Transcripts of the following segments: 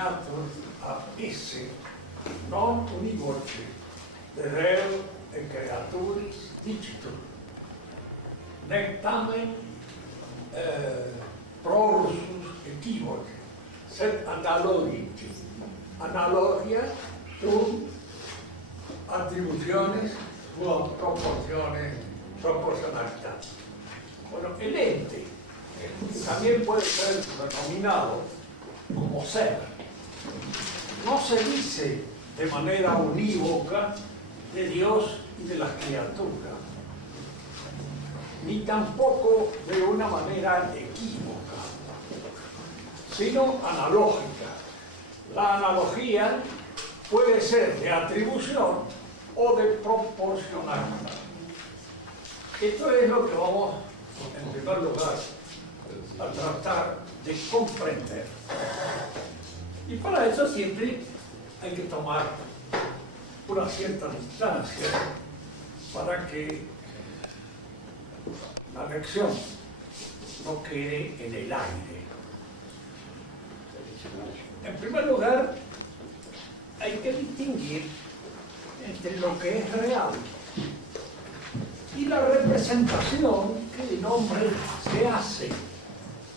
destinato a essere non univoci del creaturis dicitur, nec tamen prorsus equivoci, sed analogici. Analogia tu atribuciones o proporciones, proporcionalidad. Bueno, el ente también puede ser denominado como ser. No se dice de manera unívoca de Dios y de las criaturas, ni tampoco de una manera equívoca, sino analógica. La analogía puede ser de atribución o de proporcionalidad. Esto es lo que vamos, en primer lugar, a tratar de comprender. Y para eso siempre hay que tomar una cierta distancia para que la lección no quede en el aire. En primer lugar, hay que distinguir entre lo que es real y la representación que el hombre se hace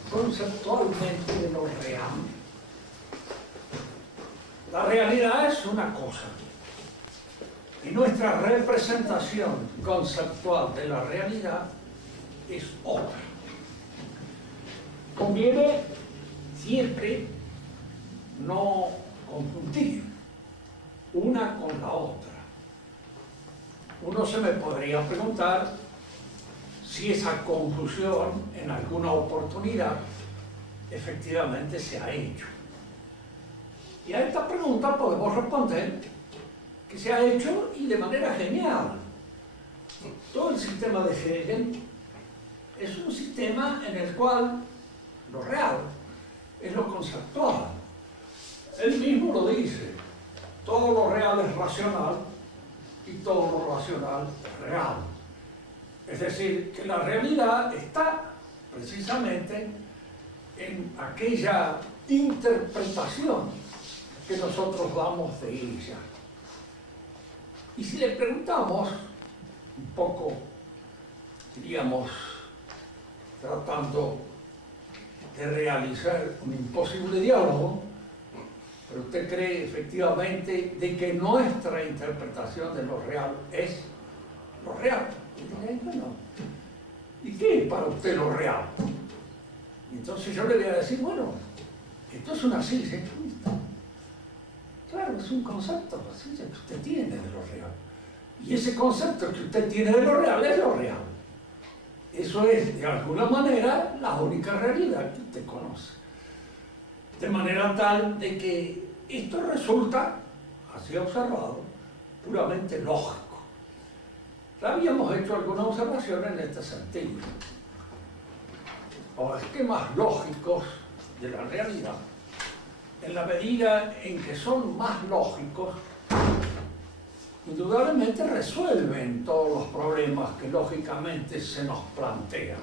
conceptualmente de lo real. La realidad es una cosa y nuestra representación conceptual de la realidad es otra. Conviene siempre no confundir una con la otra. Uno se me podría preguntar si esa confusión en alguna oportunidad efectivamente se ha hecho. Y a esta pregunta podemos responder que se ha hecho y de manera genial. Todo el sistema de Hegel es un sistema en el cual lo real es lo conceptual. Él mismo lo dice, todo lo real es racional y todo lo racional es real. Es decir, que la realidad está precisamente en aquella interpretación que nosotros damos de ella. Y si le preguntamos, un poco, diríamos, tratando de realizar un imposible diálogo, pero usted cree efectivamente de que nuestra interpretación de lo real es lo real. Y dice, bueno, ¿y qué es para usted lo real? Y entonces yo le voy a decir, bueno, esto es una ciencia infinita. Claro, es un concepto, la ciencia que usted tiene de lo real. Y ese concepto que usted tiene de lo real es lo real. Eso es, de alguna manera, la única realidad que usted conoce. De manera tal de que esto resulta, así observado, puramente lógico. Ya habíamos hecho alguna observación en este sentido. Los esquemas lógicos de la realidad, en la medida en que son más lógicos, indudablemente resuelven todos los problemas que lógicamente se nos plantean.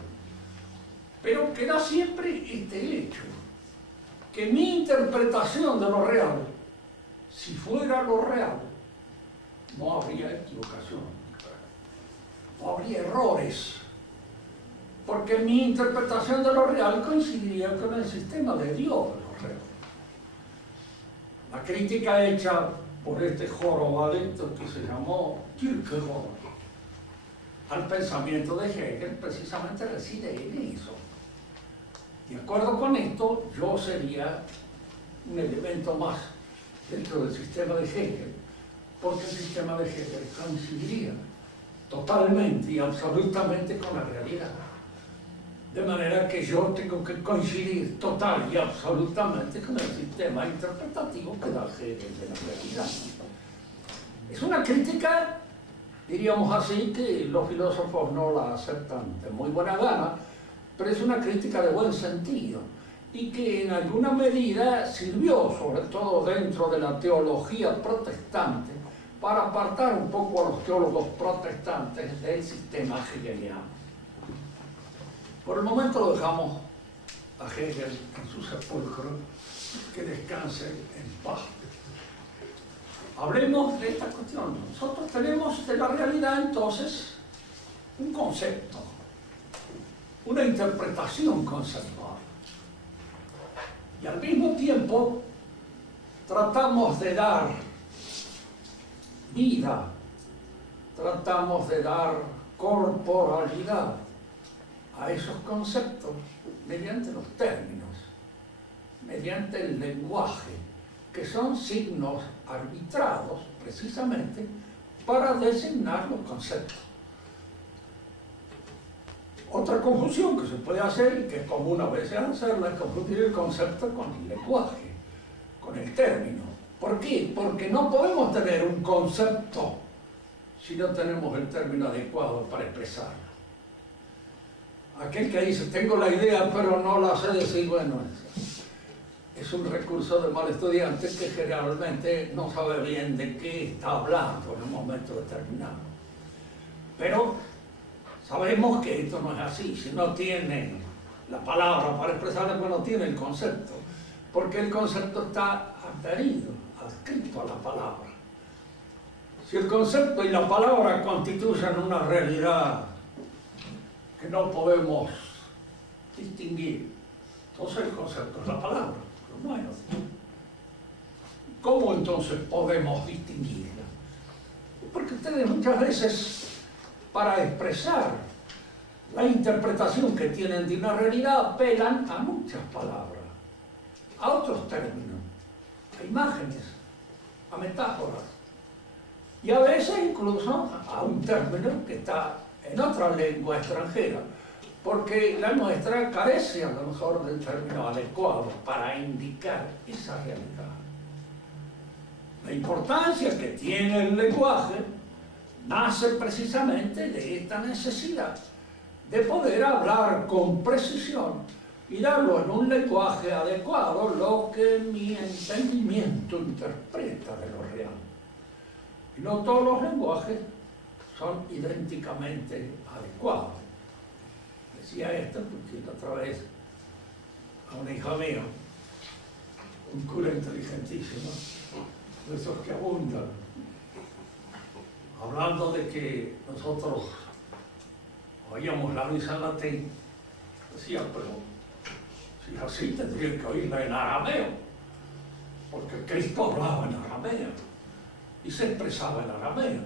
Pero queda siempre este hecho, que mi interpretación de lo real, si fuera lo real, no habría equivocación, no habría errores, porque mi interpretación de lo real coincidiría con el sistema de Dios de lo real. La crítica hecha por este jorobadito que se llamó Kierkegaard al pensamiento de Hegel precisamente reside en eso. De acuerdo con esto, yo sería un elemento más dentro del sistema de Hegel, porque el sistema de Hegel coincidiría totalmente y absolutamente con la realidad. De manera que yo tengo que coincidir total y absolutamente con el sistema interpretativo que da Hegel de la realidad. Es una crítica, diríamos así, que los filósofos no la aceptan de muy buena gana, pero es una crítica de buen sentido y que en alguna medida sirvió, sobre todo dentro de la teología protestante, para apartar un poco a los teólogos protestantes del sistema hegeliano. Por el momento lo dejamos a Hegel en su sepulcro que descanse en paz. Hablemos de esta cuestión. Nosotros tenemos de la realidad entonces un concepto, una interpretación conceptual. Y al mismo tiempo tratamos de dar vida, tratamos de dar corporalidad a esos conceptos mediante los términos, mediante el lenguaje, que son signos arbitrados precisamente para designar los conceptos. Otra confusión que se puede hacer, y que es común a veces hacerla, es confundir el concepto con el lenguaje, con el término. ¿Por qué? Porque no podemos tener un concepto si no tenemos el término adecuado para expresarlo. Aquel que dice, tengo la idea pero no la sé decir, bueno, es un recurso de mal estudiante que generalmente no sabe bien de qué está hablando en un momento determinado. Pero sabemos que esto no es así. Si no tiene la palabra para expresarla, pues no tiene el concepto, porque el concepto está adherido, adscrito a la palabra. Si el concepto y la palabra constituyen una realidad que no podemos distinguir, entonces el concepto es la palabra. Pero bueno, ¿cómo entonces podemos distinguirla? Porque ustedes muchas veces, para expresar la interpretación que tienen de una realidad, apelan a muchas palabras, a otros términos, a imágenes, a metáforas, y a veces incluso a un término que está en otra lengua extranjera, porque la nuestra carece a lo mejor del término adecuado para indicar esa realidad. La importancia que tiene el lenguaje nace precisamente de esta necesidad de poder hablar con precisión y darlo en un lenguaje adecuado, lo que mi entendimiento interpreta de lo real. Y no todos los lenguajes son idénticamente adecuados. Decía esto porque otra vez a una hija mía, un cura inteligentísimo, de esos que abundan, hablando de que nosotros oíamos la misa en latín, decía, pero si es así tendrían que oírla en arameo, porque Cristo hablaba en arameo y se expresaba en arameo.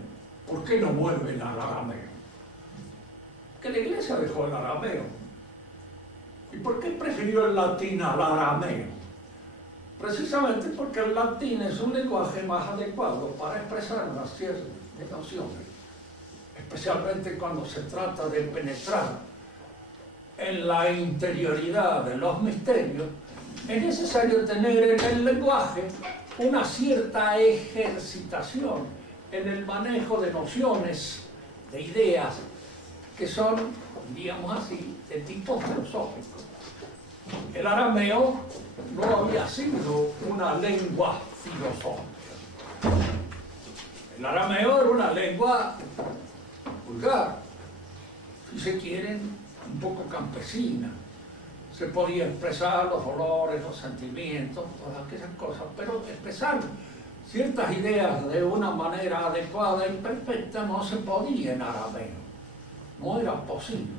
¿Por qué no vuelven al arameo? Que la iglesia dejó el arameo. ¿Y por qué prefirió el latín al arameo? Precisamente porque el latín es un lenguaje más adecuado para expresar una serie de nociones, especialmente cuando se trata de penetrar en la interioridad de los misterios. Es necesario tener en el lenguaje una cierta ejercitación en el manejo de nociones, de ideas, que son, digamos así, de tipo filosófico. El arameo no había sido una lengua filosófica. El arameo era una lengua vulgar, si se quieren, un poco campesina. Se podía expresar los dolores, los sentimientos, todas aquellas cosas, pero expresar ciertas ideas de una manera adecuada y perfecta no se podía en arameo. No era posible,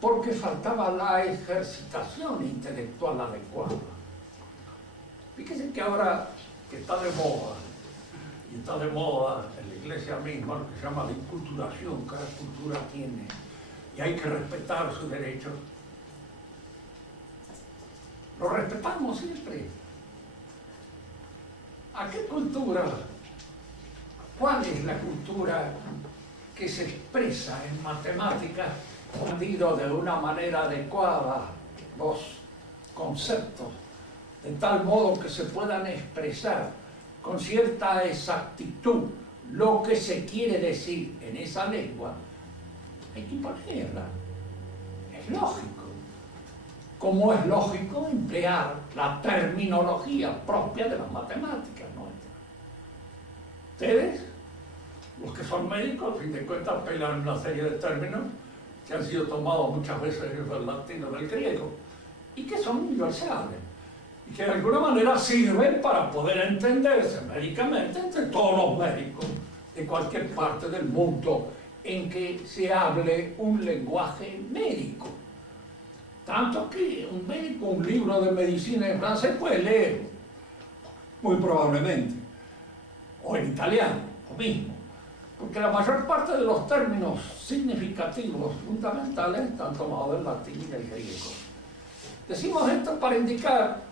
porque faltaba la ejercitación intelectual adecuada. Fíjense que ahora que está de moda, y está de moda en la iglesia misma lo que se llama la inculturación, cada cultura tiene, y hay que respetar sus derechos. Lo respetamos siempre. ¿A qué cultura? ¿Cuál es la cultura que se expresa en matemáticas, fundido de una manera adecuada los conceptos, de tal modo que se puedan expresar con cierta exactitud lo que se quiere decir en esa lengua? Hay que imponerla. Es lógico. Como es lógico emplear la terminología propia de las matemáticas nuestras. Ustedes, los que son médicos, a fin de cuentas, apelan una serie de términos que han sido tomados muchas veces del latín o del griego y que son universales. y que de alguna manera sirven para poder entenderse médicamente entre todos los médicos de cualquier parte del mundo en que se hable un lenguaje médico. Tanto que un médico un libro de medicina en francés puede leer, muy probablemente, o en italiano, lo mismo, porque la mayor parte de los términos significativos fundamentales están tomados del latín y del griego. Decimos esto para indicar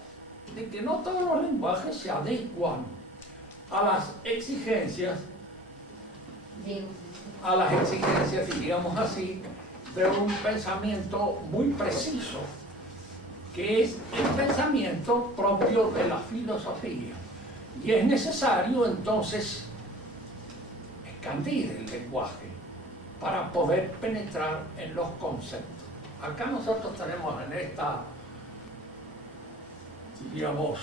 de que no todos los lenguajes se adecuan a las exigencias, diríamos así, de un pensamiento muy preciso, que es el pensamiento propio de la filosofía. Y es necesario entonces expandir el lenguaje para poder penetrar en los conceptos. Acá nosotros tenemos en esta, diríamos,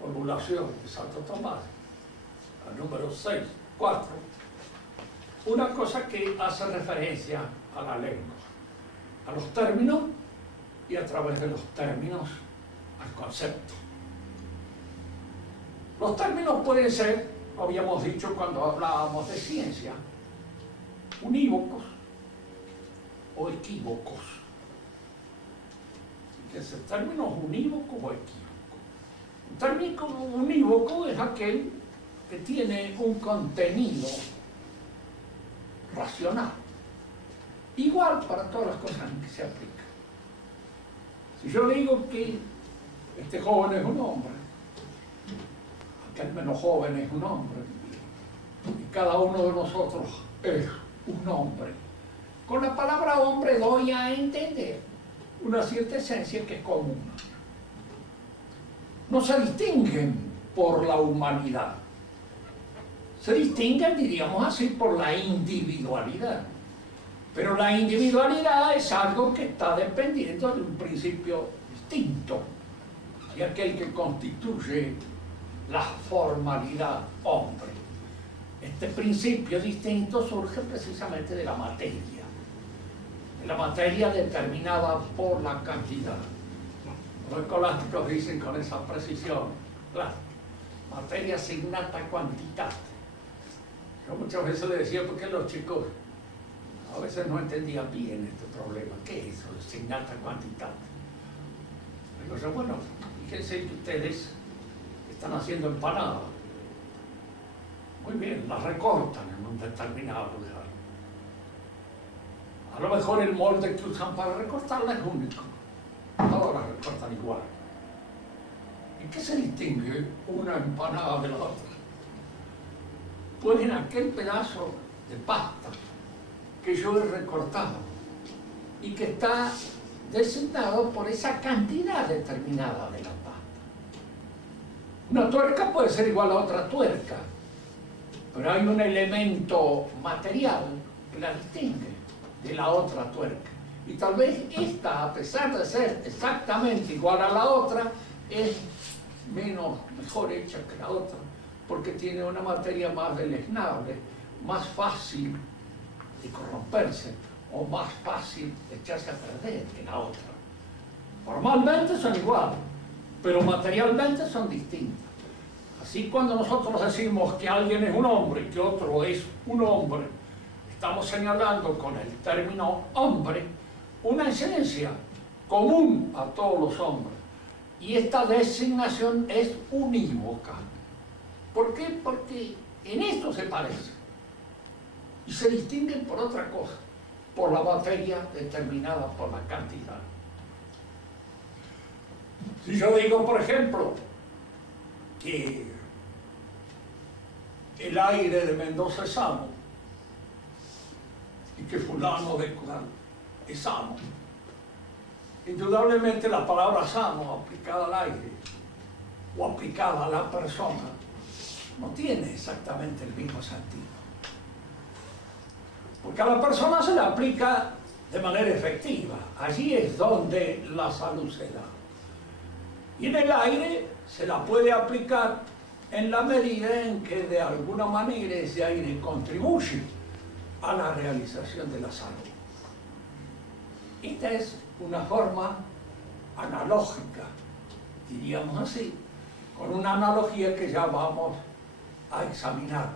formulación de Santo Tomás, al número 6, 4, una cosa que hace referencia a la lengua, a los términos y a través de los términos al concepto. Los términos pueden ser, lo habíamos dicho cuando hablábamos de ciencia, unívocos o equívocos. Fíjense, términos unívocos o equívocos. Un término unívoco es aquel que tiene un contenido racional, igual para todas las cosas en que se aplica. Si yo digo que este joven es un hombre, aquel menos joven es un hombre, y cada uno de nosotros es un hombre, con la palabra hombre doy a entender una cierta esencia que es común. No se distinguen por la humanidad, se distinguen, diríamos así, por la individualidad. Pero la individualidad es algo que está dependiendo de un principio distinto, y aquel que constituye la formalidad hombre. Este principio distinto surge precisamente de la materia determinada por la cantidad. Los escolásticos dicen con esa precisión, claro, materia signata quantitate. Yo muchas veces le decía, porque los chicos a veces no entendían bien este problema. ¿Qué es eso de signata quantitate? Digo yo, bueno, fíjense que ustedes están haciendo empanadas. Muy bien, las recortan en un determinado lugar. A lo mejor el molde que usan para recortarla es único. Todas las recortan igual. ¿En qué se distingue una empanada de la otra? Pues en aquel pedazo de pasta que yo he recortado y que está designado por esa cantidad determinada de la pasta. Una tuerca puede ser igual a otra tuerca, pero hay un elemento material que la distingue de la otra tuerca. Y tal vez esta, a pesar de ser exactamente igual a la otra, es mejor hecha que la otra, porque tiene una materia más deleznable, más fácil de corromperse o más fácil de echarse a perder que la otra. Formalmente son iguales, pero materialmente son distintas. Así, cuando nosotros decimos que alguien es un hombre y que otro es un hombre, estamos señalando con el término hombre una esencia común a todos los hombres. Y esta designación es unívoca. ¿Por qué? Porque en esto se parecen y se distinguen por otra cosa, por la materia determinada por la cantidad. Si yo digo, por ejemplo, que el aire de Mendoza es sano y que fulano de Cural es sano, indudablemente la palabra sano aplicada al aire o aplicada a la persona no tiene exactamente el mismo sentido, porque a la persona se la aplica de manera efectiva. Allí es donde la salud se da, y en el aire se la puede aplicar en la medida en que de alguna manera ese aire contribuye a la realización de la salud. Esta es una forma analógica diríamos así, con una analogía que ya vamos a examinar,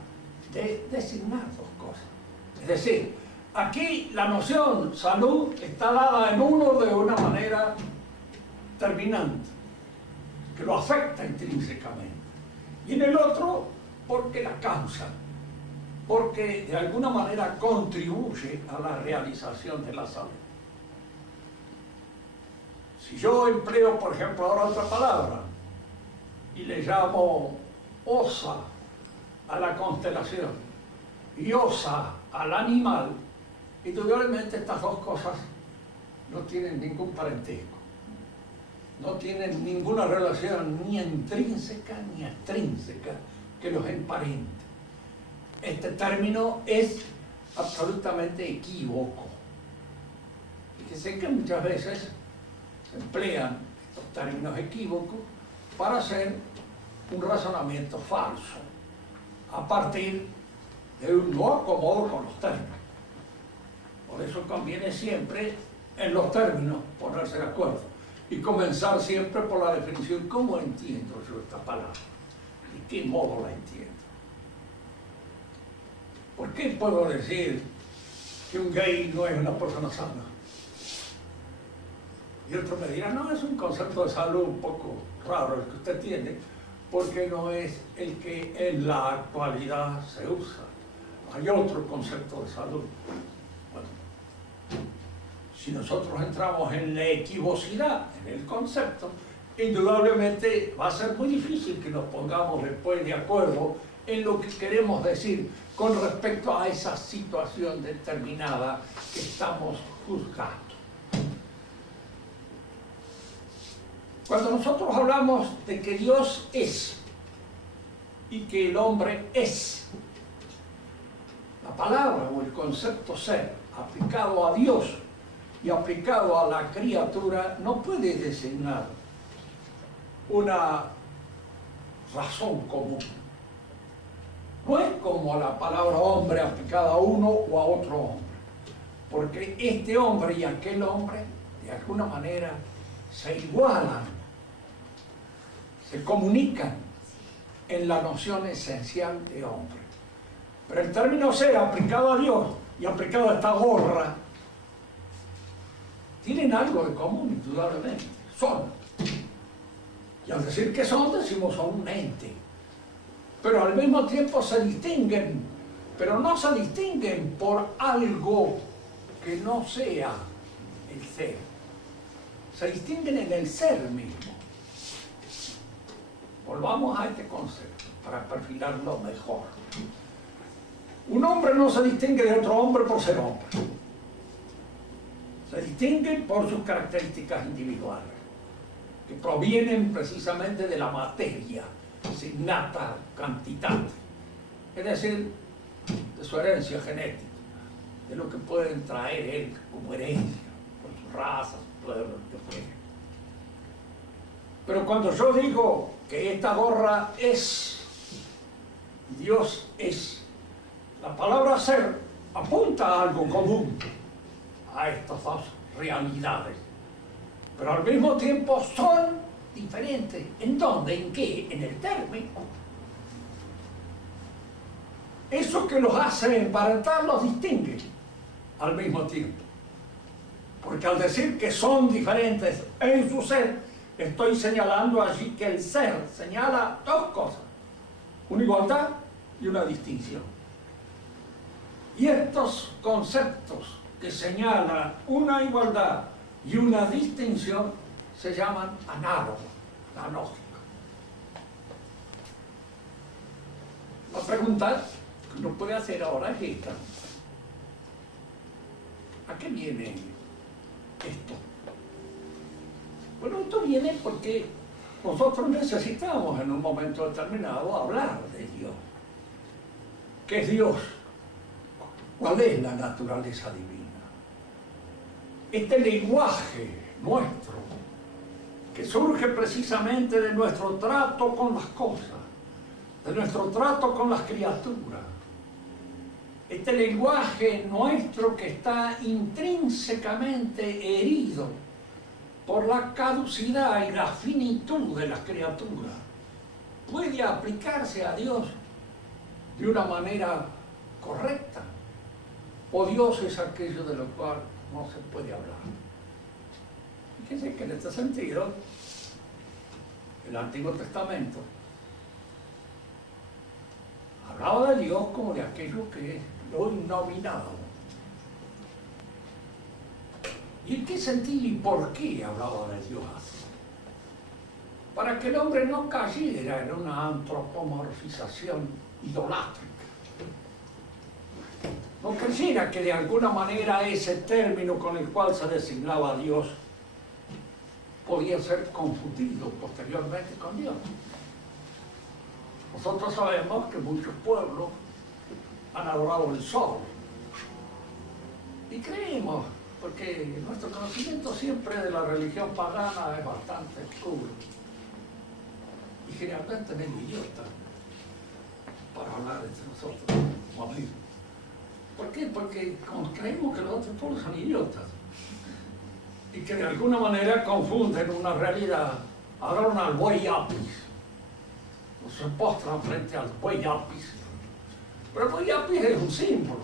de designar dos cosas. Es decir, aquí la noción salud está dada en uno de una manera terminante, que lo afecta intrínsecamente, y en el otro porque la causa, porque de alguna manera contribuye a la realización de la salud. Si yo empleo, por ejemplo, ahora otra palabra y le llamo osa a la constelación y osa al animal, indudablemente estas dos cosas no tienen ningún parentesco, no tienen ninguna relación ni intrínseca ni extrínseca que los emparente. Este término es absolutamente equívoco. Fíjense que muchas veces se emplean estos términos equívocos para hacer un razonamiento falso, a partir de un no acomodo con los términos. Por eso conviene siempre, en los términos, ponerse de acuerdo y comenzar siempre por la definición. ¿Cómo entiendo yo esta palabra? ¿De qué modo la entiendo? ¿Por qué puedo decir que un gay no es una persona sana? Y otro me dirá, no, es un concepto de salud un poco raro el que usted tiene, porque no es el que en la actualidad se usa. Hay otro concepto de salud. Bueno, si nosotros entramos en la equivocidad, en el concepto, indudablemente va a ser muy difícil que nos pongamos después de acuerdo en lo que queremos decir con respecto a esa situación determinada que estamos juzgando. Cuando nosotros hablamos de que Dios es y que el hombre es, la palabra o el concepto ser aplicado a Dios y aplicado a la criatura no puede designar una razón común. No es como la palabra hombre aplicada a uno o a otro hombre, porque este hombre y aquel hombre de alguna manera se igualan, se comunican en la noción esencial de hombre. Pero el término ser aplicado a Dios y aplicado a esta gorra tienen algo de común, indudablemente. Son. Y al decir que son, decimos son un ente. Pero al mismo tiempo se distinguen, pero no se distinguen por algo que no sea el ser. Se distinguen en el ser mismo. Volvamos a este concepto para perfilarlo mejor. Un hombre no se distingue de otro hombre por ser hombre. Se distingue por sus características individuales, que provienen precisamente de la materia innata cantitante, es decir, de su herencia genética, de lo que pueden traer él como herencia, por su raza, su pueblo, lo que fuera. Pero cuando yo digo que esta gorra es, Dios es, la palabra ser apunta a algo común, a estas dos realidades, pero al mismo tiempo son diferentes. ¿En dónde? ¿En qué? En el término. Eso que los hace emparentar los distingue al mismo tiempo. Porque al decir que son diferentes en su ser, estoy señalando allí que el ser señala dos cosas: una igualdad y una distinción. Y estos conceptos que señalan una igualdad y una distinción se llaman análogos, analógicos. La pregunta que uno puede hacer ahora es esta: ¿a qué viene esto? Bueno, esto viene porque nosotros necesitamos en un momento determinado hablar de Dios. ¿Qué es Dios? ¿Cuál es la naturaleza divina? Este lenguaje nuestro, que surge precisamente de nuestro trato con las cosas, de nuestro trato con las criaturas, este lenguaje nuestro que está intrínsecamente herido por la caducidad y la finitud de las criaturas, puede aplicarse a Dios de una manera correcta, o Dios es aquello de lo cual no se puede hablar. Fíjense que en este sentido, el Antiguo Testamento hablaba de Dios como de aquello que es lo innominado. ¿Y en qué sentido y por qué hablaba de Dios así? Para que el hombre no cayera en una antropomorfización idolátrica. No creyera que de alguna manera ese término con el cual se designaba a Dios podía ser confundido posteriormente con Dios. Nosotros sabemos que muchos pueblos han adorado el sol. Y creemos, porque nuestro conocimiento siempre de la religión pagana es bastante oscuro. Y generalmente es idiota para hablar entre nosotros como amigos. ¿Por qué? Porque creemos que los otros pueblos son idiotas y que de alguna manera confunden una realidad. Adoran al buey Apis, o se postran frente al buey Apis, pero el buey Apis es un símbolo.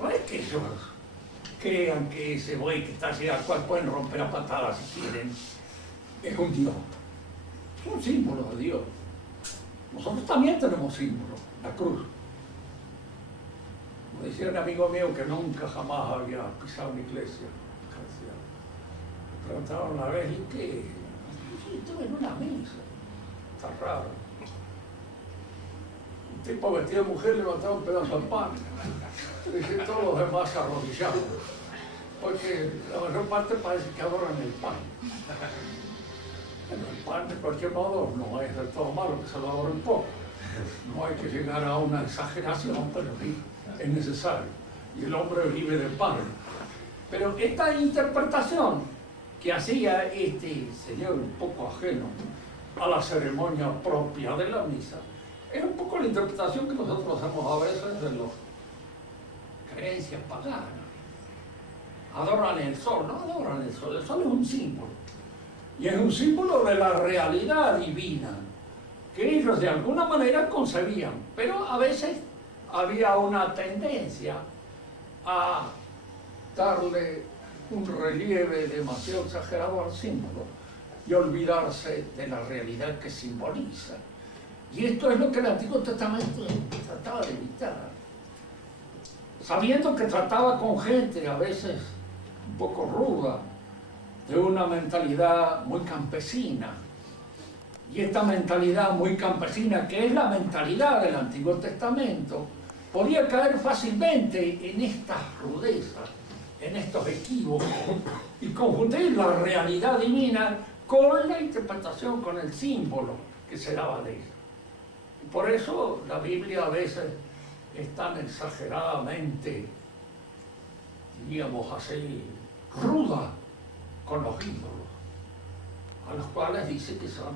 No es que ellos crean que ese buey que está allí, al cual pueden romper a patadas si quieren, es un Dios. Es un símbolo de Dios. Nosotros también tenemos símbolos, la cruz. Me decía un amigo mío que nunca jamás había pisado una iglesia. Me preguntaron una vez, ¿y qué? Sí, estuve en una misa. Está raro. Un tipo vestido de mujer levantaba un pedazo de pan. Y dice, todos los demás arrodillados. Porque la mayor parte parece que adoran el pan. Bueno, el pan de cualquier modo no es del todo malo que se lo adore un poco. No hay que llegar a una exageración, pero sí es necesario. Y el hombre vive de pan. Pero esta interpretación que hacía este señor un poco ajeno a la ceremonia propia de la misa, es un poco la interpretación que nosotros hacemos a veces de las creencias paganas. Adoran el sol, no adoran el sol es un símbolo. Y es un símbolo de la realidad divina, que ellos de alguna manera concebían, pero a veces había una tendencia a darle un relieve demasiado exagerado al símbolo y olvidarse de la realidad que simboliza. Y esto es lo que el Antiguo Testamento trataba de evitar, sabiendo que trataba con gente a veces un poco ruda, de una mentalidad muy campesina. Y esta mentalidad muy campesina, que es la mentalidad del Antiguo Testamento, podía caer fácilmente en estas rudezas, en estos equívocos, y confundir la realidad divina con la interpretación, con el símbolo que se daba de ella. Y por eso la Biblia a veces es tan exageradamente, diríamos así, ruda con los ídolos, a los cuales dice que son.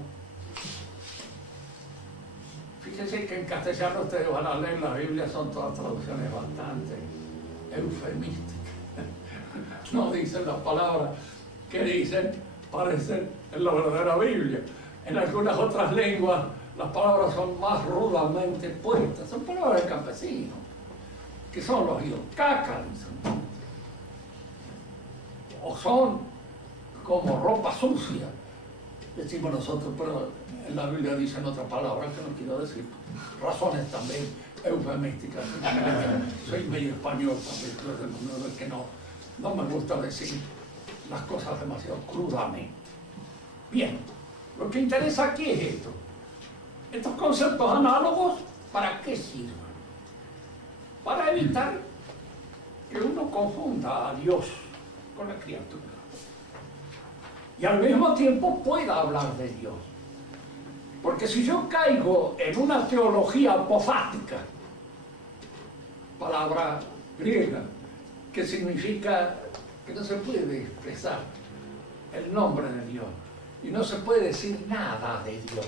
Fíjense que en castellano ustedes van a leer la Biblia, son todas traducciones bastante eufemísticas. No dicen las palabras que dicen, parecen en la verdadera Biblia. En algunas otras lenguas las palabras son más rudamente puestas, son palabras de campesinos, que son los ídolos, caca, dicen. O son como ropa sucia, decimos nosotros, pero en la Biblia dicen otra palabra que no quiero decir, razones también eufemísticas. Soy medio español también, pero es que no me gusta decir las cosas demasiado crudamente. Bien, lo que interesa aquí es esto. Estos conceptos análogos, ¿para qué sirven? Para evitar que uno confunda a Dios con la criatura. Y al mismo tiempo pueda hablar de Dios. Porque si yo caigo en una teología apofática, palabra griega, que significa que no se puede expresar el nombre de Dios, y no se puede decir nada de Dios.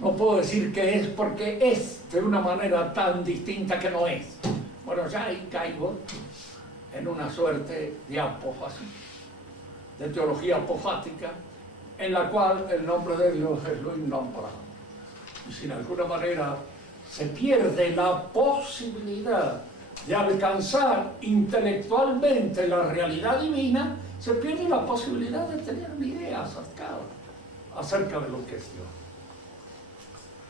No puedo decir que es porque es de una manera tan distinta que no es. Bueno, ya ahí caigo en una suerte de apófasis. de teología apofática, en la cual el nombre de Dios es lo innombrable. Y si de alguna manera se pierde la posibilidad de alcanzar intelectualmente la realidad divina, se pierde la posibilidad de tener una idea acerca de lo que es Dios.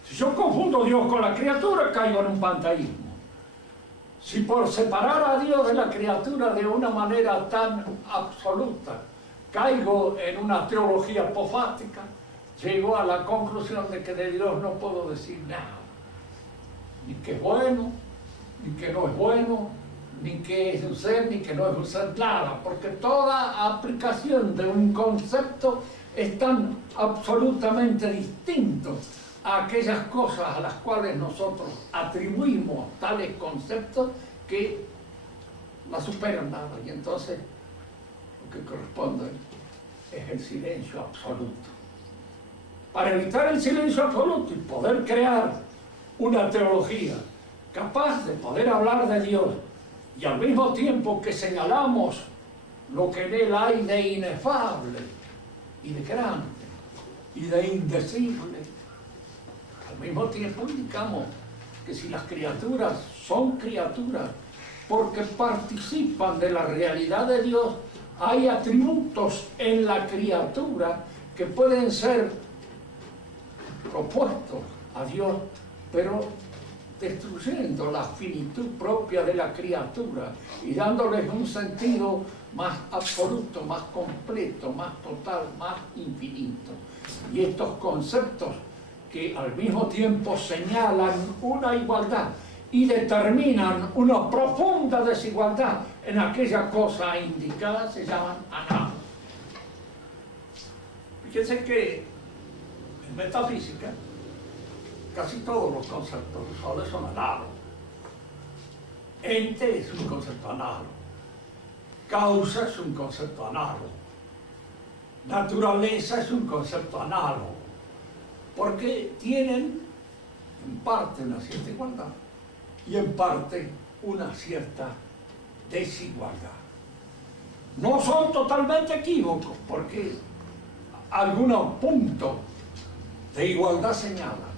Si yo confundo a Dios con la criatura, caigo en un panteísmo. Si por separar a Dios de la criatura de una manera tan absoluta, caigo en una teología apofática, llego a la conclusión de que de Dios no puedo decir nada. Ni que es bueno, ni que no es bueno, ni que es un ser, ni que no es un ser, nada, porque toda aplicación de un concepto es tan absolutamente distinto a aquellas cosas a las cuales nosotros atribuimos tales conceptos que la superan nada, y entonces lo que corresponde es el silencio absoluto. Para evitar el silencio absoluto y poder crear una teología capaz de poder hablar de Dios y al mismo tiempo que señalamos lo que en él hay de inefable y de grande y de indecible, al mismo tiempo indicamos que si las criaturas son criaturas porque participan de la realidad de Dios, hay atributos en la criatura que pueden ser propuestos a Dios, pero destruyendo la finitud propia de la criatura y dándoles un sentido más absoluto, más completo, más total, más infinito. Y estos conceptos que al mismo tiempo señalan una igualdad y determinan una profunda desigualdad en aquella cosa indicada se llaman análogos. Fíjense que en metafísica casi todos los conceptos usuales son análogos. Ente es un concepto análogo. Causa es un concepto análogo. Naturaleza es un concepto análogo. Porque tienen en parte una cierta igualdad y en parte una cierta desigualdad. No son totalmente equívocos porque algunos puntos de igualdad señalan.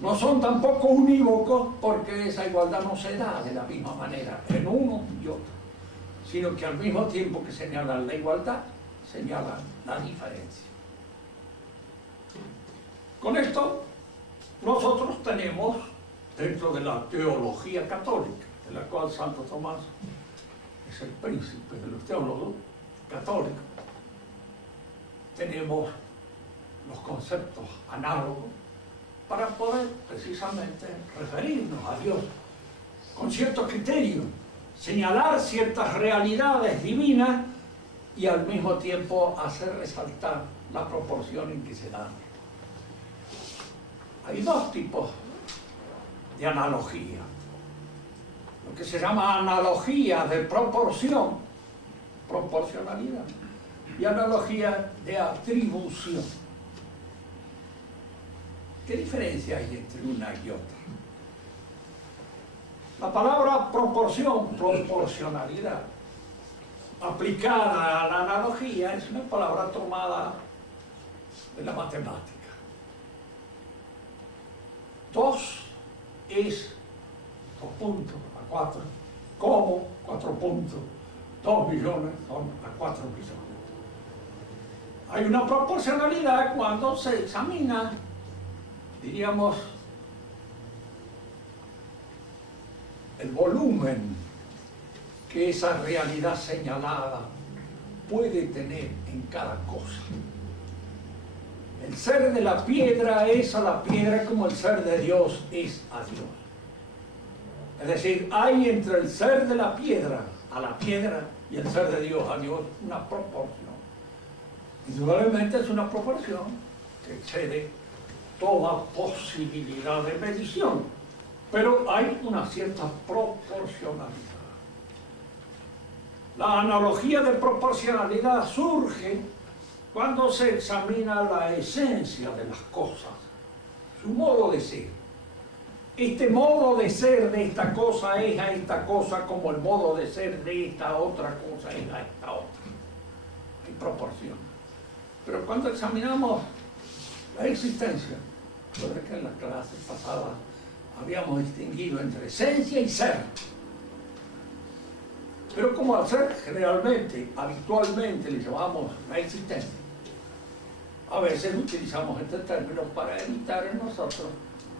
No son tampoco unívocos porque esa igualdad no se da de la misma manera en uno y otro, sino que al mismo tiempo que señalan la igualdad, señalan la diferencia. Con esto, nosotros tenemos, dentro de la teología católica, de la cual Santo Tomás es el príncipe de los teólogos católicos, tenemos los conceptos análogos para poder precisamente referirnos a Dios con cierto criterio, señalar ciertas realidades divinas y al mismo tiempo hacer resaltar la proporción en que se dan. Hay dos tipos de analogía. Lo que se llama analogía de proporción, proporcionalidad, y analogía de atribución. ¿Qué diferencia hay entre una y otra? La palabra proporción, proporcionalidad, aplicada a la analogía, es una palabra tomada de la matemática. 2 es 2 puntos a 4, como 4 puntos, 2 millones son a 4 millones. Hay una proporcionalidad cuando se examina, diríamos, el volumen que esa realidad señalada puede tener en cada cosa. El ser de la piedra es a la piedra como el ser de Dios es a Dios. Es decir, hay entre el ser de la piedra a la piedra y el ser de Dios a Dios una proporción. Indudablemente es una proporción que excede toda posibilidad de medición, pero hay una cierta proporcionalidad. La analogía de proporcionalidad surge cuando se examina la esencia de las cosas, su modo de ser. Este modo de ser de esta cosa es a esta cosa como el modo de ser de esta otra cosa es a esta otra. hay proporción. Pero cuando examinamos la existencia, recuerda que en la clase pasada habíamos distinguido entre esencia y ser. Pero como al ser generalmente, habitualmente le llamamos la existencia, a veces utilizamos este término para evitar en nosotros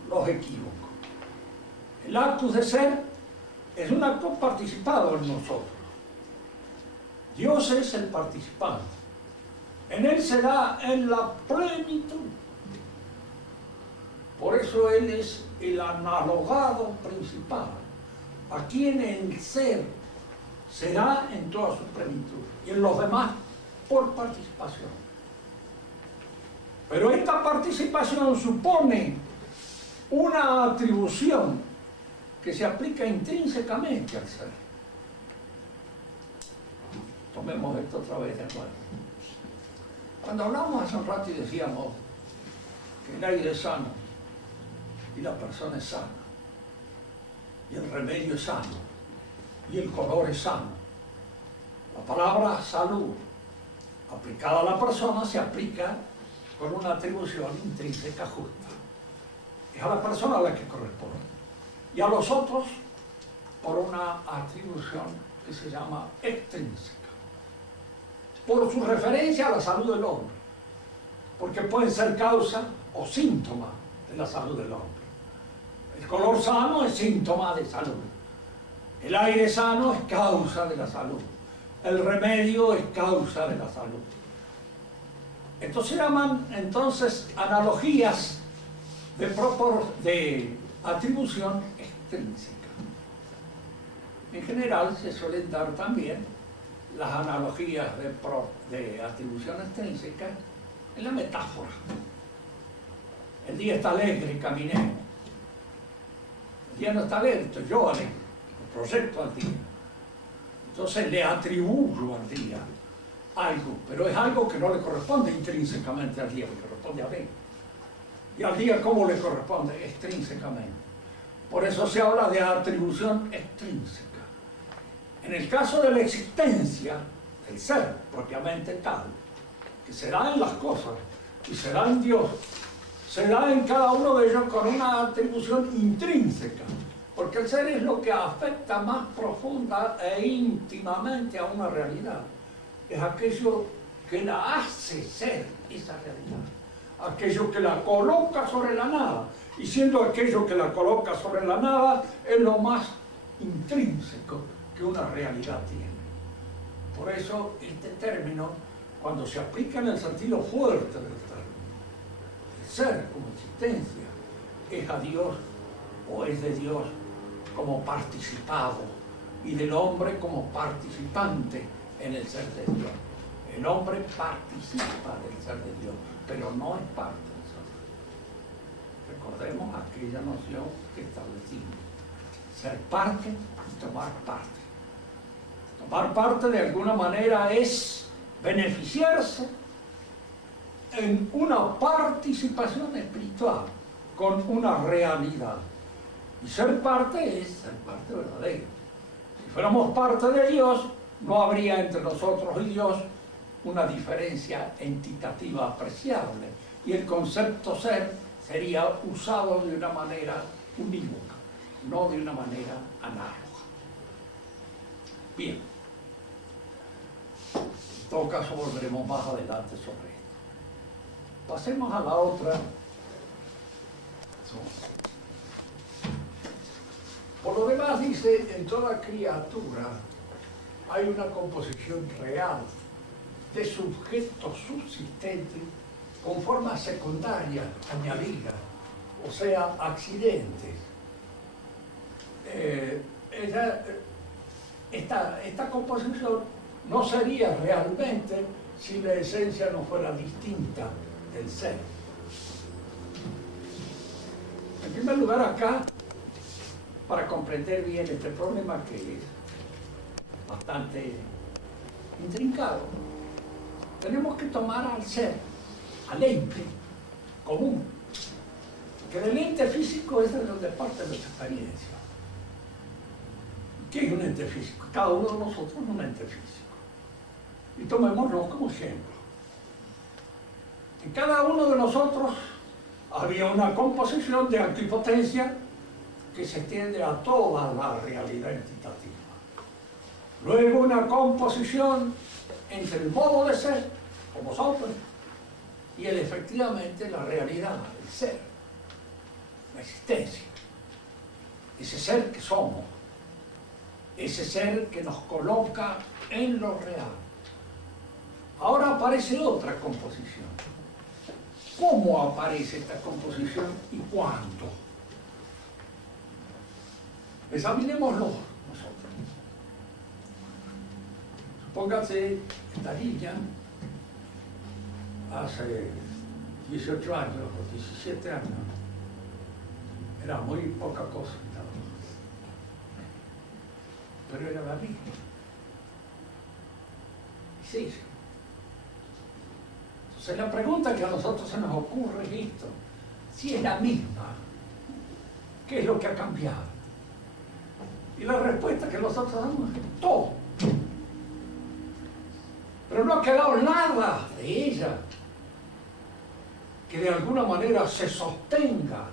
los equívocos. El actus de ser es un acto participado en nosotros. Dios es el participante. En Él se da en la plenitud. Por eso Él es el analogado principal. Aquí en el ser se da en toda su plenitud. Y en los demás por participación. Pero esta participación supone una atribución que se aplica intrínsecamente al ser. Tomemos esto otra vez de nuevo. Cuando hablamos hace un rato y decíamos que el aire es sano y la persona es sana y el remedio es sano y el color es sano, la palabra salud aplicada a la persona se aplica con una atribución intrínseca justa. Es a la persona a la que corresponde. Y a los otros por una atribución que se llama extrínseca. Por su referencia a la salud del hombre. Porque pueden ser causa o síntoma de la salud del hombre. El color sano es síntoma de salud. El aire sano es causa de la salud. El remedio es causa de la salud. Estos se llaman entonces analogías de atribución extrínseca. En general se suelen dar también las analogías de atribución extrínseca en la metáfora. El día está alegre, caminé. El día no está alegre, estoy yo alegre. Lo proyecto al día. Entonces le atribuyo al día algo, pero es algo que no le corresponde intrínsecamente al día, le corresponde a mí. ¿Y al día cómo le corresponde? Extrínsecamente. Por eso se habla de atribución extrínseca. En el caso de la existencia, el ser propiamente tal, que se da en las cosas y se da en Dios, se da en cada uno de ellos con una atribución intrínseca, porque el ser es lo que afecta más profunda e íntimamente a una realidad. Es aquello que la hace ser esa realidad, aquello que la coloca sobre la nada, y siendo aquello que la coloca sobre la nada es lo más intrínseco que una realidad tiene. Por eso este término, cuando se aplica en el sentido fuerte del término, el ser como existencia es a Dios o es de Dios como participado y del hombre como participante en el ser de Dios. El hombre participa del ser de Dios, pero no es parte del ser. Recordemos aquella noción que establecimos. Ser parte y tomar parte. Tomar parte de alguna manera es beneficiarse en una participación espiritual con una realidad. Y ser parte es ser parte verdadera. Si fuéramos parte de Dios, no habría entre nosotros y Dios una diferencia entitativa apreciable. Y el concepto ser sería usado de una manera unívoca, no de una manera análoga. Bien. En todo caso volveremos más adelante sobre esto. Pasemos a la otra. Por lo demás dice, en toda criatura hay una composición real de sujetos subsistentes con formas secundarias añadidas, o sea, accidentes. Esta composición no sería realmente si la esencia no fuera distinta del ser. En primer lugar, acá, para comprender bien este problema que es bastante intrincado, tenemos que tomar al ser, al ente común, que del ente físico es de donde parte nuestra experiencia. ¿Qué es un ente físico? Cada uno de nosotros es un ente físico. Y tomémoslo como ejemplo. En cada uno de nosotros había una composición de actipotencia que se extiende a toda la realidad entitativa. Luego una composición entre el modo de ser, como somos, y efectivamente la realidad, el ser, la existencia. Ese ser que somos, ese ser que nos coloca en lo real. Ahora aparece otra composición. ¿Cómo aparece esta composición y cuándo? Examinémoslo nosotros. Supóngase esta niña hace 18 años o 17 años. Era muy poca cosa, pero era la misma. Sí. Entonces la pregunta que a nosotros se nos ocurre es esto: si es la misma, ¿qué es lo que ha cambiado? Y la respuesta que nosotros damos es todo. Pero no ha quedado nada de ella que de alguna manera se sostenga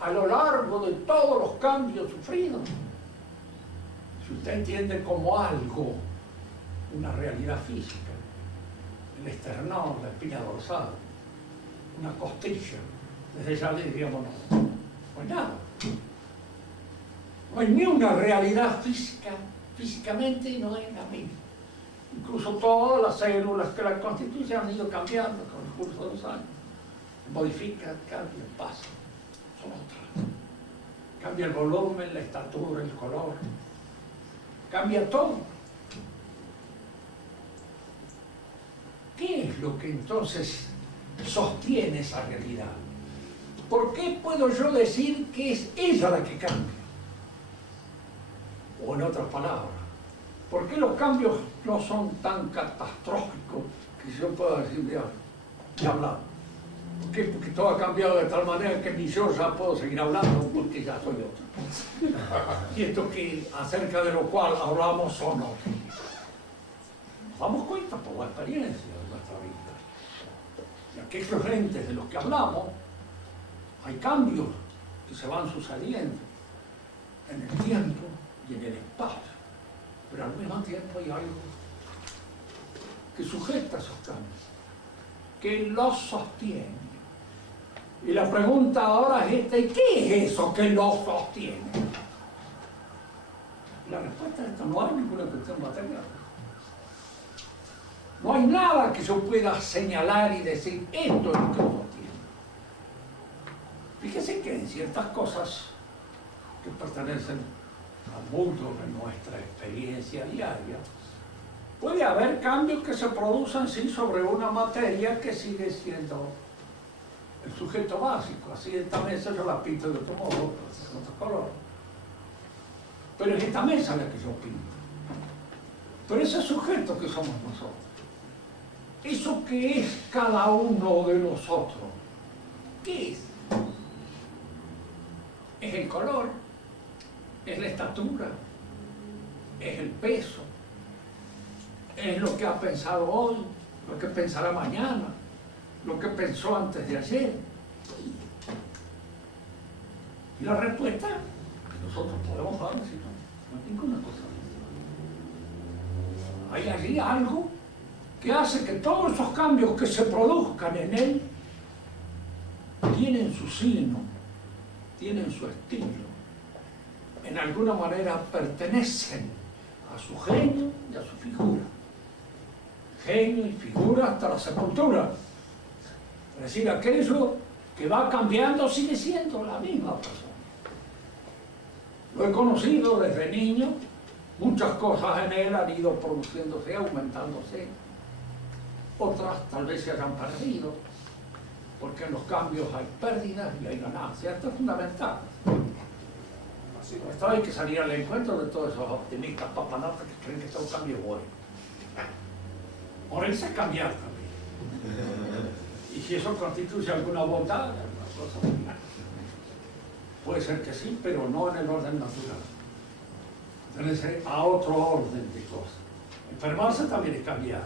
a lo largo de todos los cambios sufridos. Si usted entiende como algo una realidad física, el esternón, la espina dorsal, una costilla, desde ya le diríamos no hay nada. No hay ni una realidad física, físicamente no es la misma. Incluso todas las células que la constituyen han ido cambiando con el curso de los años. Modifican, cambian, pasan, son otras. Cambia el volumen, la estatura, el color. Cambia todo. ¿Qué es lo que entonces sostiene esa realidad? ¿Por qué puedo yo decir que es ella la que cambia? O en otras palabras, ¿por qué los cambios no son tan catastróficos que yo pueda decir de hablar? ¿Por qué? Porque todo ha cambiado de tal manera que ni yo ya puedo seguir hablando porque ya soy otro. Y esto que acerca de lo cual hablamos son otros. Nos damos cuenta por la experiencia de nuestra vida. Y aquellos entes de los que hablamos, hay cambios que se van sucediendo en el tiempo y en el espacio. Pero al mismo tiempo hay algo que sujeta esos cambios, que los sostiene. Y la pregunta ahora es esta: ¿y qué es eso que los sostiene? La respuesta es esta: no hay ninguna cuestión material. No hay nada que yo pueda señalar y decir esto es lo que lo sostiene. Fíjese que en ciertas cosas que pertenecen al mundo de nuestra experiencia diaria, puede haber cambios que se producen sí sobre una materia que sigue siendo el sujeto básico. Así esta mesa yo la pinto de otro modo, con otro color. Pero es esta mesa la que yo pinto. Pero ese sujeto que somos nosotros, eso que es cada uno de nosotros, ¿qué es? Es el color, es la estatura, es el peso, es lo que ha pensado hoy, lo que pensará mañana, lo que pensó antes de ayer. Y la respuesta que nosotros podemos dar es no hay ninguna cosa. Hay allí algo que hace que todos esos cambios que se produzcan en él tienen su signo, tienen su estilo, en alguna manera pertenecen a su genio y a su figura. Genio y figura hasta la sepultura. Es decir, aquello que va cambiando sigue siendo la misma persona. Lo he conocido desde niño, muchas cosas en él han ido produciéndose, aumentándose, otras tal vez se hayan perdido, porque en los cambios hay pérdidas y hay ganancias. Esto es fundamental. Esto hay que salir al encuentro de todos esos optimistas papanatas que creen que todo cambio es bueno. Morirse es cambiar también. Y si eso constituye alguna bondad, alguna cosa buena. Puede ser que sí, pero no en el orden natural. Pertenece a otro orden de cosas. Enfermarse también es cambiar.